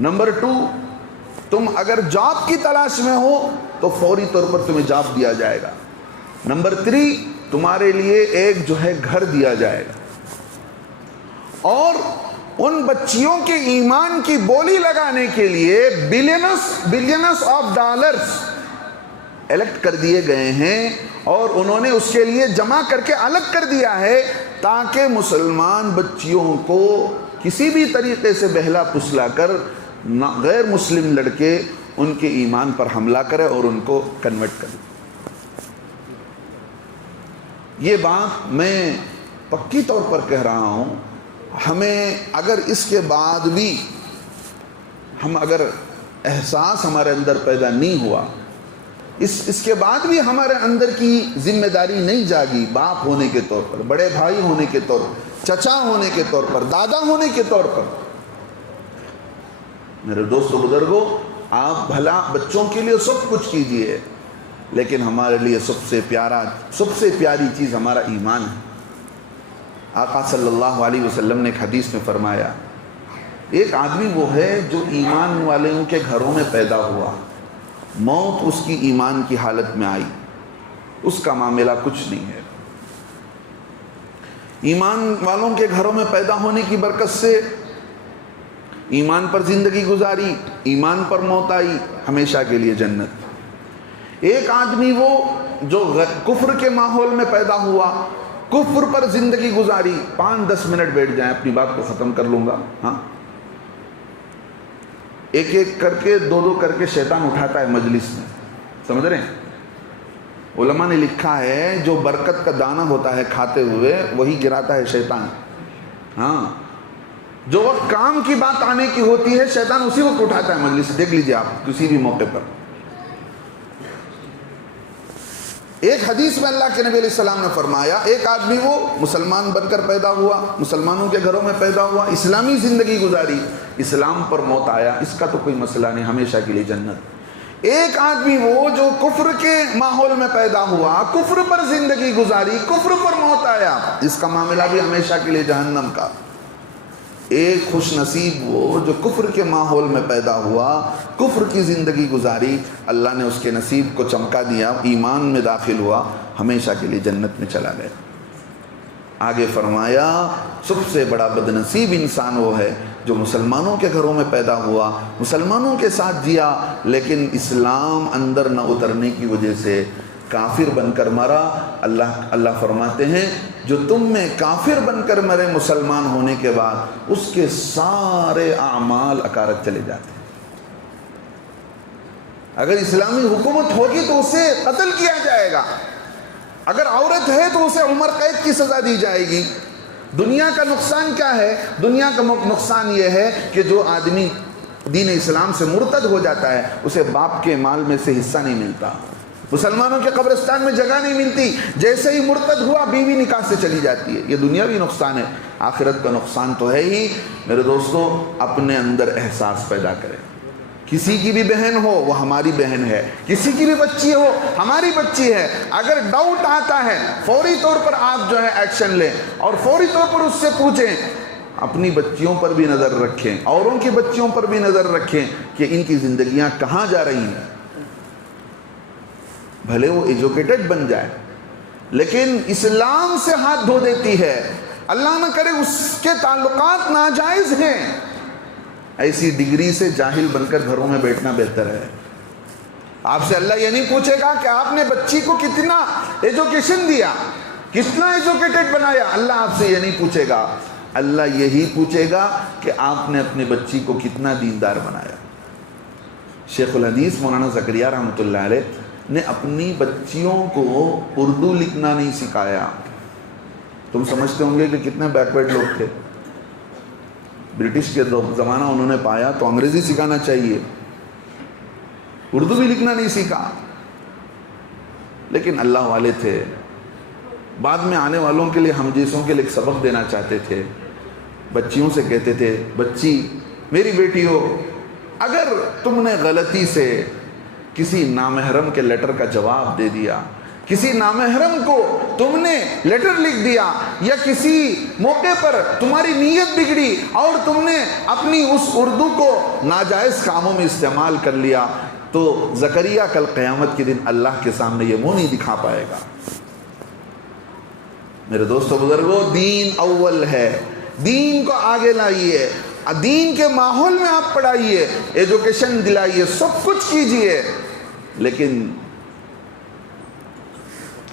نمبر 2, تم اگر جاب کی تلاش میں ہو تو فوری طور پر تمہیں جاب دیا جائے گا. نمبر 3, تمہارے لیے ایک جو ہے گھر دیا جائے گا. اور ان بچیوں کے ایمان کی بولی لگانے کے لیے بلینس آف ڈالرز الیکٹ کر دیے گئے ہیں, اور انہوں نے اس کے لیے جمع کر کے الگ کر دیا ہے تاکہ مسلمان بچیوں کو کسی بھی طریقے سے بہلا پسلا کر غیر مسلم لڑکے ان کے ایمان پر حملہ کرے اور ان کو کنورٹ کرے. یہ بات میں پکی طور پر کہہ رہا ہوں، ہمیں اگر اس کے بعد بھی اگر احساس ہمارے اندر پیدا نہیں ہوا، اس کے بعد بھی ہمارے اندر کی ذمہ داری نہیں جاگی، باپ ہونے کے طور پر، بڑے بھائی ہونے کے طور پر، چچا ہونے کے طور پر، دادا ہونے کے طور پر، میرے دوستو بزرگوں، آپ بھلا بچوں کے لیے سب کچھ کیجئے، لیکن ہمارے لیے سب سے پیاری چیز ہمارا ایمان ہے۔ آقا صلی اللہ علیہ وسلم نے ایک حدیث میں فرمایا، ایک آدمی وہ ہے جو ایمان والوں کے گھروں میں پیدا ہوا، موت اس کی ایمان کی حالت میں آئی، اس کا معاملہ کچھ نہیں ہے۔ ایمان والوں کے گھروں میں پیدا ہونے کی برکت سے ایمان پر زندگی گزاری، ایمان پر موت آئی، ہمیشہ کے لیے جنت۔ ایک آدمی وہ جو کفر کے ماحول میں پیدا ہوا، کفر پر زندگی گزاری، 5-10 منٹ بیٹھ جائیں، اپنی بات کو ختم کر لوں گا، ہاں، ایک ایک کر کے 2-2 کر کے شیطان اٹھاتا ہے مجلس میں، سمجھ رہے ہیں؟ علماء نے لکھا ہے جو برکت کا دانہ ہوتا ہے کھاتے ہوئے وہی گراتا ہے شیطان، ہاں، جو وقت کام کی بات آنے کی ہوتی ہے شیطان اسی وقت اٹھاتا ہے مجلس، دیکھ لیجئے آپ کسی بھی موقع پر۔ ایک حدیث میں اللہ کے نبی علیہ السلام نے فرمایا، ایک آدمی وہ مسلمان بن کر پیدا ہوا، مسلمانوں کے گھروں میں پیدا ہوا، اسلامی زندگی گزاری، اسلام پر موت آیا، اس کا تو کوئی مسئلہ نہیں، ہمیشہ کے لیے جنت۔ ایک آدمی وہ جو کفر کے ماحول میں پیدا ہوا، کفر پر زندگی گزاری، کفر پر موت آیا، اس کا معاملہ بھی ہمیشہ کے لیے جہنم کا۔ ایک خوش نصیب وہ جو کفر کے ماحول میں پیدا ہوا، کفر کی زندگی گزاری، اللہ نے اس کے نصیب کو چمکا دیا، ایمان میں داخل ہوا، ہمیشہ کے لیے جنت میں چلا گیا۔ آگے فرمایا، سب سے بڑا بد نصیب انسان وہ ہے جو مسلمانوں کے گھروں میں پیدا ہوا، مسلمانوں کے ساتھ جیا، لیکن اسلام اندر نہ اترنے کی وجہ سے کافر بن کر مرا۔ اللہ فرماتے ہیں جو تم میں کافر بن کر مرے مسلمان ہونے کے بعد، اس کے سارے اعمال اکارت چلے جاتے ہیں۔ اگر اسلامی حکومت ہوگی تو اسے قتل کیا جائے گا، اگر عورت ہے تو اسے عمر قید کی سزا دی جائے گی۔ دنیا کا نقصان کیا ہے؟ دنیا کا نقصان یہ ہے کہ جو آدمی دین اسلام سے مرتد ہو جاتا ہے اسے باپ کے مال میں سے حصہ نہیں ملتا، مسلمانوں کے قبرستان میں جگہ نہیں ملتی، جیسے ہی مرتد ہوا بیوی نکاح سے چلی جاتی ہے۔ یہ دنیاوی نقصان ہے، آخرت کا نقصان تو ہے ہی۔ میرے دوستو، اپنے اندر احساس پیدا کریں، کسی کی بھی بہن ہو وہ ہماری بہن ہے، کسی کی بھی بچی ہو ہماری بچی ہے، اگر ڈاؤٹ آتا ہے فوری طور پر آپ جو ہے ایکشن لیں اور فوری طور پر اس سے پوچھیں۔ اپنی بچیوں پر بھی نظر رکھیں، اوروں کی بچیوں پر بھی نظر رکھیں کہ ان کی زندگیاں کہاں جا رہی ہیں۔ بھلے وہ ایجوکیٹڈ بن جائے لیکن اسلام سے ہاتھ دھو دیتی ہے، اللہ نہ کرے اس کے تعلقات ناجائز ہیں، ایسی ڈگری سے جاہل بن کر گھروں میں بیٹھنا بہتر ہے۔ آپ سے اللہ یہ نہیں پوچھے گا کہ آپ نے بچی کو کتنا ایجوکیشن دیا، کتنا ایجوکیٹڈ بنایا، اللہ آپ سے یہ نہیں پوچھے گا، اللہ یہی پوچھے گا کہ آپ نے اپنی بچی کو کتنا دیندار بنایا۔ شیخ الحدیث مولانا زکریہ رحمۃ اللہ علیہ نے اپنی بچیوں کو اردو لکھنا نہیں سکھایا۔ تم سمجھتے ہوں گے کہ کتنے بیکورڈ لوگ تھے، برٹش کے زمانہ انہوں نے پایا تو انگریزی سکھانا چاہیے، اردو بھی لکھنا نہیں سیکھا، لیکن اللہ والے تھے، بعد میں آنے والوں کے لیے، ہم جیسوں کے لیے ایک سبق دینا چاہتے تھے۔ بچیوں سے کہتے تھے، بچی میری بیٹی ہو، اگر تم نے غلطی سے کسی نامحرم کے لیٹر کا جواب دے دیا، کسی نامحرم کو تم نے لیٹر لکھ دیا، یا کسی موقع پر تمہاری نیت بگڑی اور تم نے اپنی اس اردو کو ناجائز کاموں میں استعمال کر لیا، تو زکریا کل قیامت کے دن اللہ کے سامنے یہ منہ نہیں دکھا پائے گا۔ میرے دوستو بزرگوں، دین اول ہے، دین کو آگے لائیے، دین کے ماحول میں آپ پڑھائیے، ایجوکیشن دلائیے، سب کچھ کیجئے، لیکن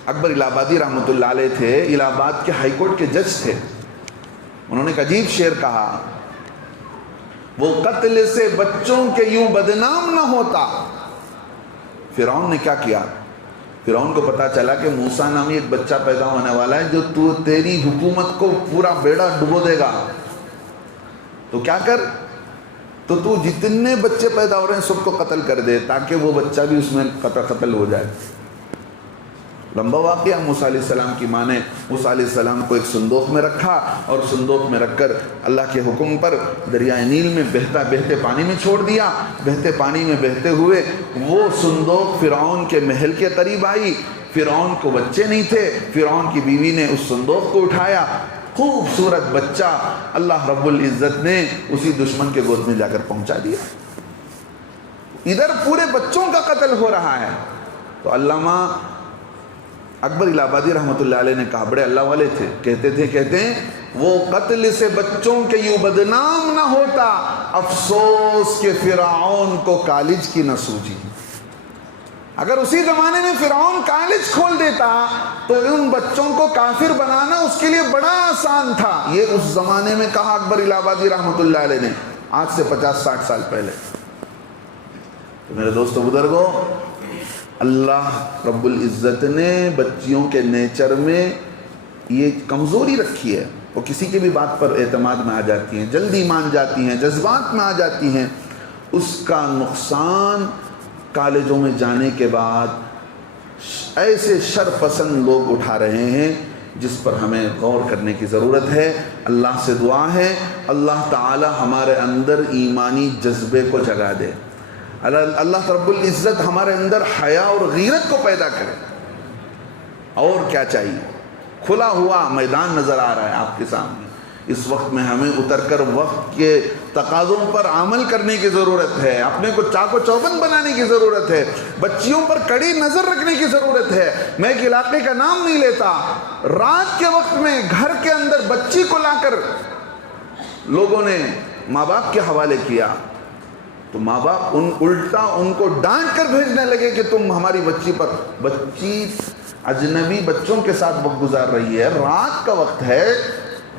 اکبر الہ آبادی رحمۃ اللہ علیہ تھے، الہ آباد کے ہائی کورٹ کے جج تھے، انہوں نے ایک عجیب شعر کہا، وہ قتل سے بچوں کے یوں بدنام نہ ہوتا۔ فرعون نے کیا کیا؟ فرعون کو پتا چلا کہ موسیٰ نامی ایک بچہ پیدا ہونے والا ہے جو تیری حکومت کو پورا بیڑا ڈبو دے گا، تو کیا کر، تو جتنے بچے پیدا ہو رہے ہیں سب کو قتل کر دے تاکہ وہ بچہ بھی اس میں قتل ہو جائے۔ لمبا واقعہ، موسیٰ علیہ السلام کی ماں نے موسیٰ علیہ السلام کو ایک صندوق میں رکھا اور صندوق میں رکھ کر اللہ کے حکم پر دریائے نیل میں بہتے پانی میں چھوڑ دیا۔ بہتے پانی میں بہتے ہوئے وہ صندوق فرعون کے محل کے قریب آئی۔ فرعون کو بچے نہیں تھے، فرعون کی بیوی نے اس صندوق کو اٹھایا، خوبصورت بچہ اللہ رب العزت نے اسی دشمن کے گود میں جا کر پہنچا دیا۔ ادھر پورے بچوں کا قتل ہو رہا ہے۔ تو علامہ اکبر الہ آبادی رحمۃ اللہ علیہ نے کہا، بڑے اللہ والے تھے، کہتے ہیں وہ قتل سے بچوں کے یوں بدنام نہ ہوتا، افسوس کہ فرعون کو کالج کی نہ سوجی۔ اگر اسی زمانے میں فرعون کالج کھول دیتا تو ان بچوں کو کافر بنانا اس کے لیے بڑا آسان تھا۔ یہ اس زمانے میں کہا اکبر الہ آبادی رحمۃ اللہ علیہ نے، آج سے 50-60 سال پہلے۔ تو میرے دوستو بزرگوں، اللہ رب العزت نے بچیوں کے نیچر میں یہ کمزوری رکھی ہے، وہ کسی کی بھی بات پر اعتماد میں آ جاتی ہیں، جلدی مان جاتی ہیں، جذبات میں آ جاتی ہیں۔ اس کا نقصان کالجوں میں جانے کے بعد ایسے شر پسند لوگ اٹھا رہے ہیں جس پر ہمیں غور کرنے کی ضرورت ہے۔ اللہ سے دعا ہے اللہ تعالی ہمارے اندر ایمانی جذبے کو جگا دے، اللہ رب العزت ہمارے اندر حیا اور غیرت کو پیدا کرے۔ اور کیا چاہیے؟ کھلا ہوا میدان نظر آ رہا ہے آپ کے سامنے، اس وقت میں ہمیں اتر کر وقت کے تقاضوں پر عمل کرنے کی ضرورت ہے، اپنے کو چاق و چوبند بنانے کی ضرورت ہے، بچیوں پر کڑی نظر رکھنے کی ضرورت ہے۔ میں ایک علاقے کا نام نہیں لیتا، رات کے وقت میں گھر کے اندر بچی کو لا کر لوگوں نے ماں باپ کے حوالے کیا تو ماں باپ الٹا ان کو ڈانٹ کر بھیجنے لگے کہ تم ہماری بچی اجنبی بچوں کے ساتھ وقت گزار رہی ہے، رات کا وقت ہے،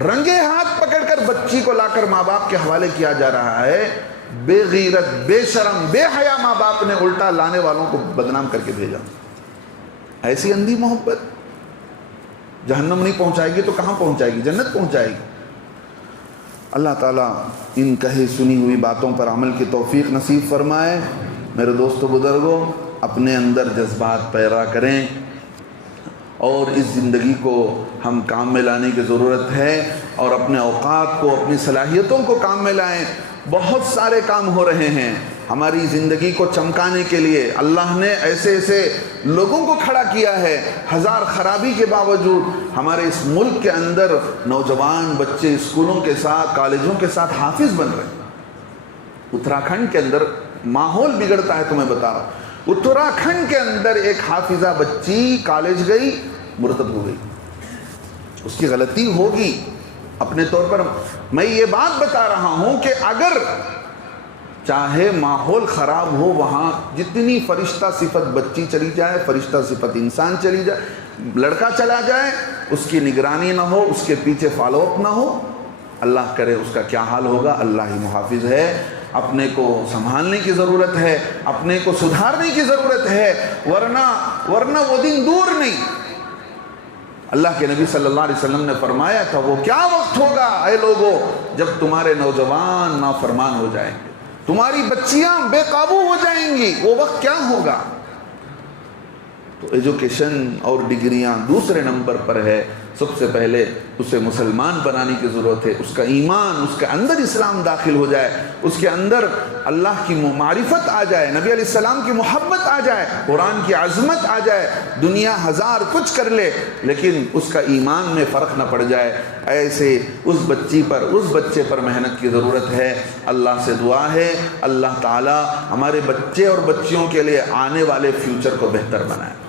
رنگے ہاتھ پکڑ کر بچی کو لا کر ماں باپ کے حوالے کیا جا رہا ہے۔ بے غیرت، بے شرم، بے حیا ماں باپ نے الٹا لانے والوں کو بدنام کر کے بھیجا۔ ایسی اندھی محبت جہنم نہیں پہنچائے گی تو کہاں پہنچائے گی؟ جنت پہنچائے گی۔ اللہ تعالیٰ ان کہی سنی ہوئی باتوں پر عمل کی توفیق نصیب فرمائے۔ میرے دوستو بزرگوں، اپنے اندر جذبات پیدا کریں اور اس زندگی کو ہم کام میں لانے کی ضرورت ہے، اور اپنے اوقات کو، اپنی صلاحیتوں کو کام میں لائیں۔ بہت سارے کام ہو رہے ہیں ہماری زندگی کو چمکانے کے لیے، اللہ نے ایسے ایسے لوگوں کو کھڑا کیا ہے۔ ہزار خرابی کے باوجود ہمارے اس ملک کے اندر نوجوان بچے اسکولوں کے ساتھ، کالجوں کے ساتھ حافظ بن رہے ہیں۔ اتراکھنڈ کے اندر ماحول بگڑتا ہے، تمہیں بتا رہا ہوں۔ اتراکھنڈ کے اندر ایک حافظہ بچی کالج گئی، مرتد ہو گئی۔ اس کی غلطی ہوگی اپنے طور پر، میں یہ بات بتا رہا ہوں کہ اگر چاہے ماحول خراب ہو، وہاں جتنی فرشتہ صفت بچی چلی جائے، فرشتہ صفت انسان چلی جائے، لڑکا چلا جائے، اس کی نگرانی نہ ہو، اس کے پیچھے فالو اپ نہ ہو، اللہ کرے اس کا کیا حال ہوگا۔ اللہ ہی محافظ ہے۔ اپنے کو سنبھالنے کی ضرورت ہے، اپنے کو سدھارنے کی ضرورت ہے، ورنہ وہ دن دور نہیں۔ اللہ کے نبی صلی اللہ علیہ وسلم نے فرمایا تھا، وہ کیا وقت ہوگا اے لوگو جب تمہارے نوجوان نافرمان ہو جائیں گے، تمہاری بچیاں بے قابو ہو جائیں گی، وہ وقت کیا ہوگا؟ تو ایجوکیشن اور ڈگریاں دوسرے نمبر پر ہے۔ سب سے پہلے اسے مسلمان بنانے کی ضرورت ہے، اس کا ایمان، اس کے اندر اسلام داخل ہو جائے، اس کے اندر اللہ کی معرفت آ جائے، نبی علیہ السلام کی محبت آ جائے، قرآن کی عظمت آ جائے۔ دنیا ہزار کچھ کر لے لیکن اس کا ایمان میں فرق نہ پڑ جائے، ایسے اس بچے پر محنت کی ضرورت ہے۔ اللہ سے دعا ہے اللہ تعالی ہمارے بچے اور بچیوں کے لیے آنے والے فیوچر کو بہتر بنائے۔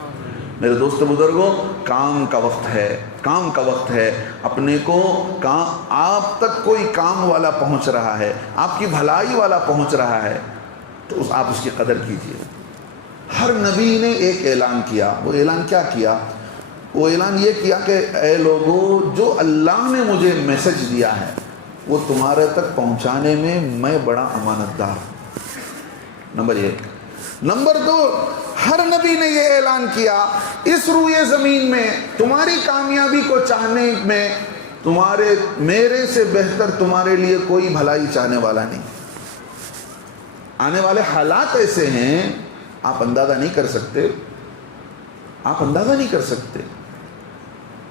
میرے دوستو بزرگوں، کام کا وقت ہے، کام کا وقت ہے۔ اپنے کو آپ تک کوئی کام والا پہنچ رہا ہے، آپ کی بھلائی والا پہنچ رہا ہے تو آپ اس کی قدر کیجئے۔ ہر نبی نے ایک اعلان کیا، وہ اعلان کیا کیا؟ وہ اعلان یہ کیا کہ اے لوگو، جو اللہ نے مجھے میسج دیا ہے وہ تمہارے تک پہنچانے میں میں بڑا امانت دار ہوں۔ نمبر 1۔ نمبر 2، ہر نبی نے یہ اعلان کیا، اس روئے زمین میں تمہاری کامیابی کو چاہنے میں میرے سے بہتر تمہارے لیے کوئی بھلائی چاہنے والا نہیں۔ آنے والے حالات ایسے ہیں آپ اندازہ نہیں کر سکتے، آپ اندازہ نہیں کر سکتے۔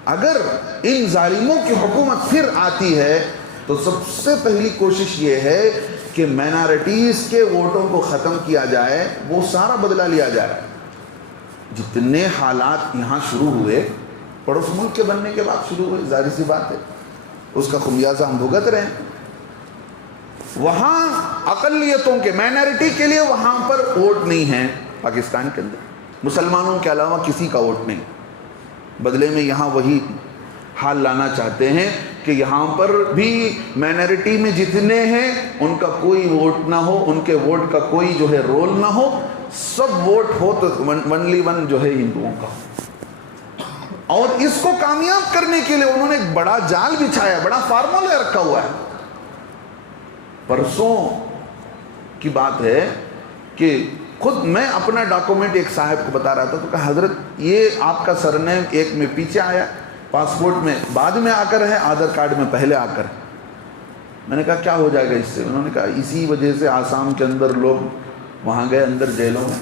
اگر ان ظالموں کی حکومت پھر آتی ہے تو سب سے پہلی کوشش یہ ہے کہ مائنارٹیز کے ووٹوں کو ختم کیا جائے، وہ سارا بدلہ لیا جائے۔ جتنے حالات یہاں شروع ہوئے پڑوس ملک کے بننے کے بعد شروع ہوئے، ظاہر سی بات ہے اس کا خمیازہ ہم بھگت رہے ہیں۔ وہاں اقلیتوں کے، مائنارٹی کے لیے وہاں پر ووٹ نہیں ہیں پاکستان کے اندر، مسلمانوں کے علاوہ کسی کا ووٹ نہیں۔ بدلے میں یہاں وہی حال لانا چاہتے ہیں کہ یہاں پر بھی مائنارٹی میں جتنے ہیں ان کا کوئی ووٹ نہ ہو، ان کے ووٹ کا کوئی جو ہے رول نہ ہو، سب ووٹ ہو تو ونلی ون جو ہے ہندوؤں کا۔ اور اس کو کامیاب کرنے کے لیے انہوں نے ایک بڑا جال بچھایا، بڑا فارمولہ رکھا ہوا ہے۔ پرسوں کی بات ہے کہ خود میں اپنا ڈاکومنٹ ایک صاحب کو بتا رہا تھا، تو کہا حضرت یہ آپ کا سرنیم ایک میں پیچھے آیا، پاسپورٹ میں بعد میں آ کر ہے، آدھار کارڈ میں پہلے آ کر۔ میں نے کہا کیا ہو جائے گا اس سے؟ انہوں نے کہا اسی وجہ سے آسام کے اندر لوگ وہاں گئے اندر جیلوں میں۔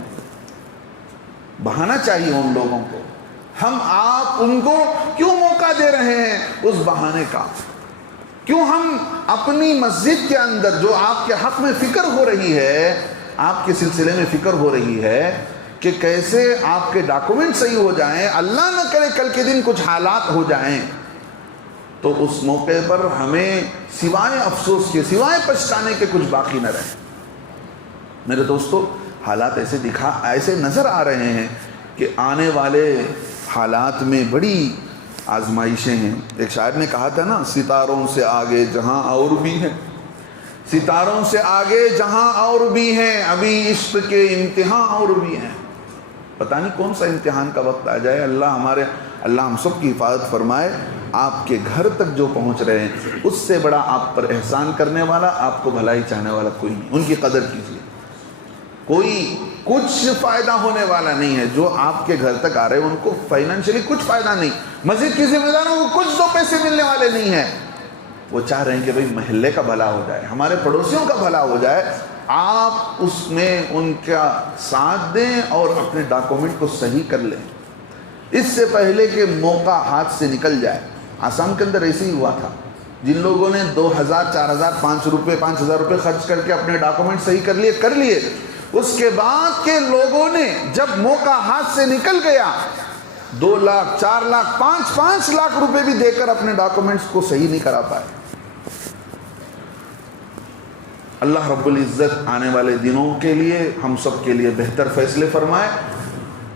بہانا چاہیے ان لوگوں کو، ہم آپ ان کو کیوں موقع دے رہے ہیں اس بہانے کا؟ کیوں ہم اپنی مسجد کے اندر جو آپ کے حق میں فکر ہو رہی ہے، آپ کے سلسلے میں فکر ہو رہی ہے کہ کیسے آپ کے ڈاکومنٹ صحیح ہو جائیں، اللہ نہ کرے کل کے دن کچھ حالات ہو جائیں تو اس موقع پر ہمیں سوائے افسوس کے، سوائے پچھتانے کے کچھ باقی نہ رہے۔ میرے دوستو، حالات ایسے نظر آ رہے ہیں کہ آنے والے حالات میں بڑی آزمائشیں ہیں۔ ایک شاعر نے کہا تھا نا، ستاروں سے آگے جہاں اور بھی ہیں، ستاروں سے آگے جہاں اور بھی ہیں، ابھی عشق کے امتحان اور بھی ہیں۔ پتہ نہیں کون سا امتحان کا وقت آ جائے۔ اللہ ہم سب کی حفاظت فرمائے۔ آپ کے گھر تک جو پہنچ رہے ہیں اس سے بڑا آپ پر احسان کرنے والا، آپ کو بھلائی چاہنے والا کوئی نہیں۔ ان کی قدر کیجیے، کوئی کچھ فائدہ ہونے والا نہیں ہے۔ جو آپ کے گھر تک آ رہے ہیں ان کو فائنینشلی کچھ فائدہ نہیں، مسجد کی ذمہ داروں کو کچھ دو پیسے ملنے والے نہیں ہیں۔ وہ چاہ رہے ہیں کہ بھئی محلے کا بھلا ہو جائے، ہمارے پڑوسیوں کا بھلا ہو جائے۔ آپ اس میں ان کا ساتھ دیں اور اپنے ڈاکومنٹ کو صحیح کر لیں اس سے پہلے کہ موقع ہاتھ سے نکل جائے۔ آسام کے اندر ایسے ہی ہوا تھا، جن لوگوں نے 2000 4000 5000 روپے خرچ کر کے اپنے ڈاکومنٹ صحیح کر لیے، اس کے بعد کے لوگوں نے جب موقع ہاتھ سے نکل گیا 2 لاکھ 4 لاکھ 5 لاکھ روپے بھی دے کر اپنے ڈاکومنٹس کو صحیح نہیں کرا پائے۔ اللہ رب العزت آنے والے دنوں کے لیے ہم سب کے لیے بہتر فیصلے فرمائے۔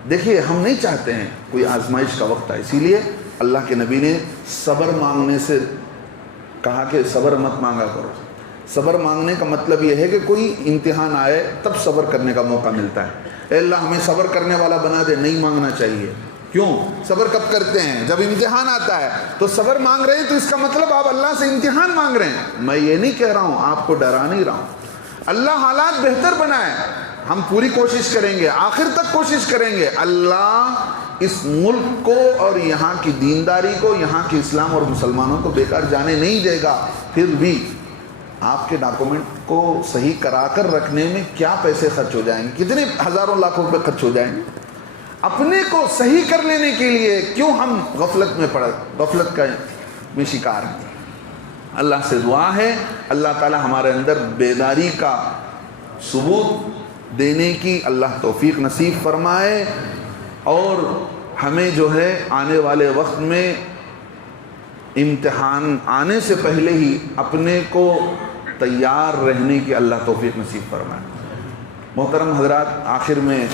دیکھیے، ہم نہیں چاہتے ہیں کوئی آزمائش کا وقت ہے، اسی لیے اللہ کے نبی نے صبر مانگنے سے کہا کہ صبر مت مانگا کرو۔ صبر مانگنے کا مطلب یہ ہے کہ کوئی امتحان آئے تب صبر کرنے کا موقع ملتا ہے۔ اے اللہ ہمیں صبر کرنے والا بنا دے، نہیں مانگنا چاہیے۔ کیوں؟ صبر کب کرتے ہیں؟ جب امتحان آتا ہے۔ تو صبر مانگ رہے ہیں تو اس کا مطلب آپ اللہ سے امتحان مانگ رہے ہیں۔ میں یہ نہیں کہہ رہا ہوں، آپ کو ڈرا نہیں رہا ہوں۔ اللہ حالات بہتر بنائے، ہم پوری کوشش کریں گے، آخر تک کوشش کریں گے۔ اللہ اس ملک کو اور یہاں کی دینداری کو، یہاں کے اسلام اور مسلمانوں کو بیکار جانے نہیں دے گا۔ پھر بھی آپ کے ڈاکومنٹ کو صحیح کرا کر رکھنے میں کیا پیسے خرچ ہو جائیں گے، کتنے ہزاروں لاکھوں روپے خرچ ہو جائیں گے۔ اپنے کو صحیح کر لینے کے لیے کیوں ہم غفلت میں شکار ہیں۔ اللہ سے دعا ہے اللہ تعالی ہمارے اندر بیداری کا ثبوت دینے کی اللہ توفیق نصیب فرمائے، اور ہمیں جو ہے آنے والے وقت میں امتحان آنے سے پہلے ہی اپنے کو تیار رہنے کی اللہ توفیق نصیب فرمائے۔ محترم حضرات، آخر میں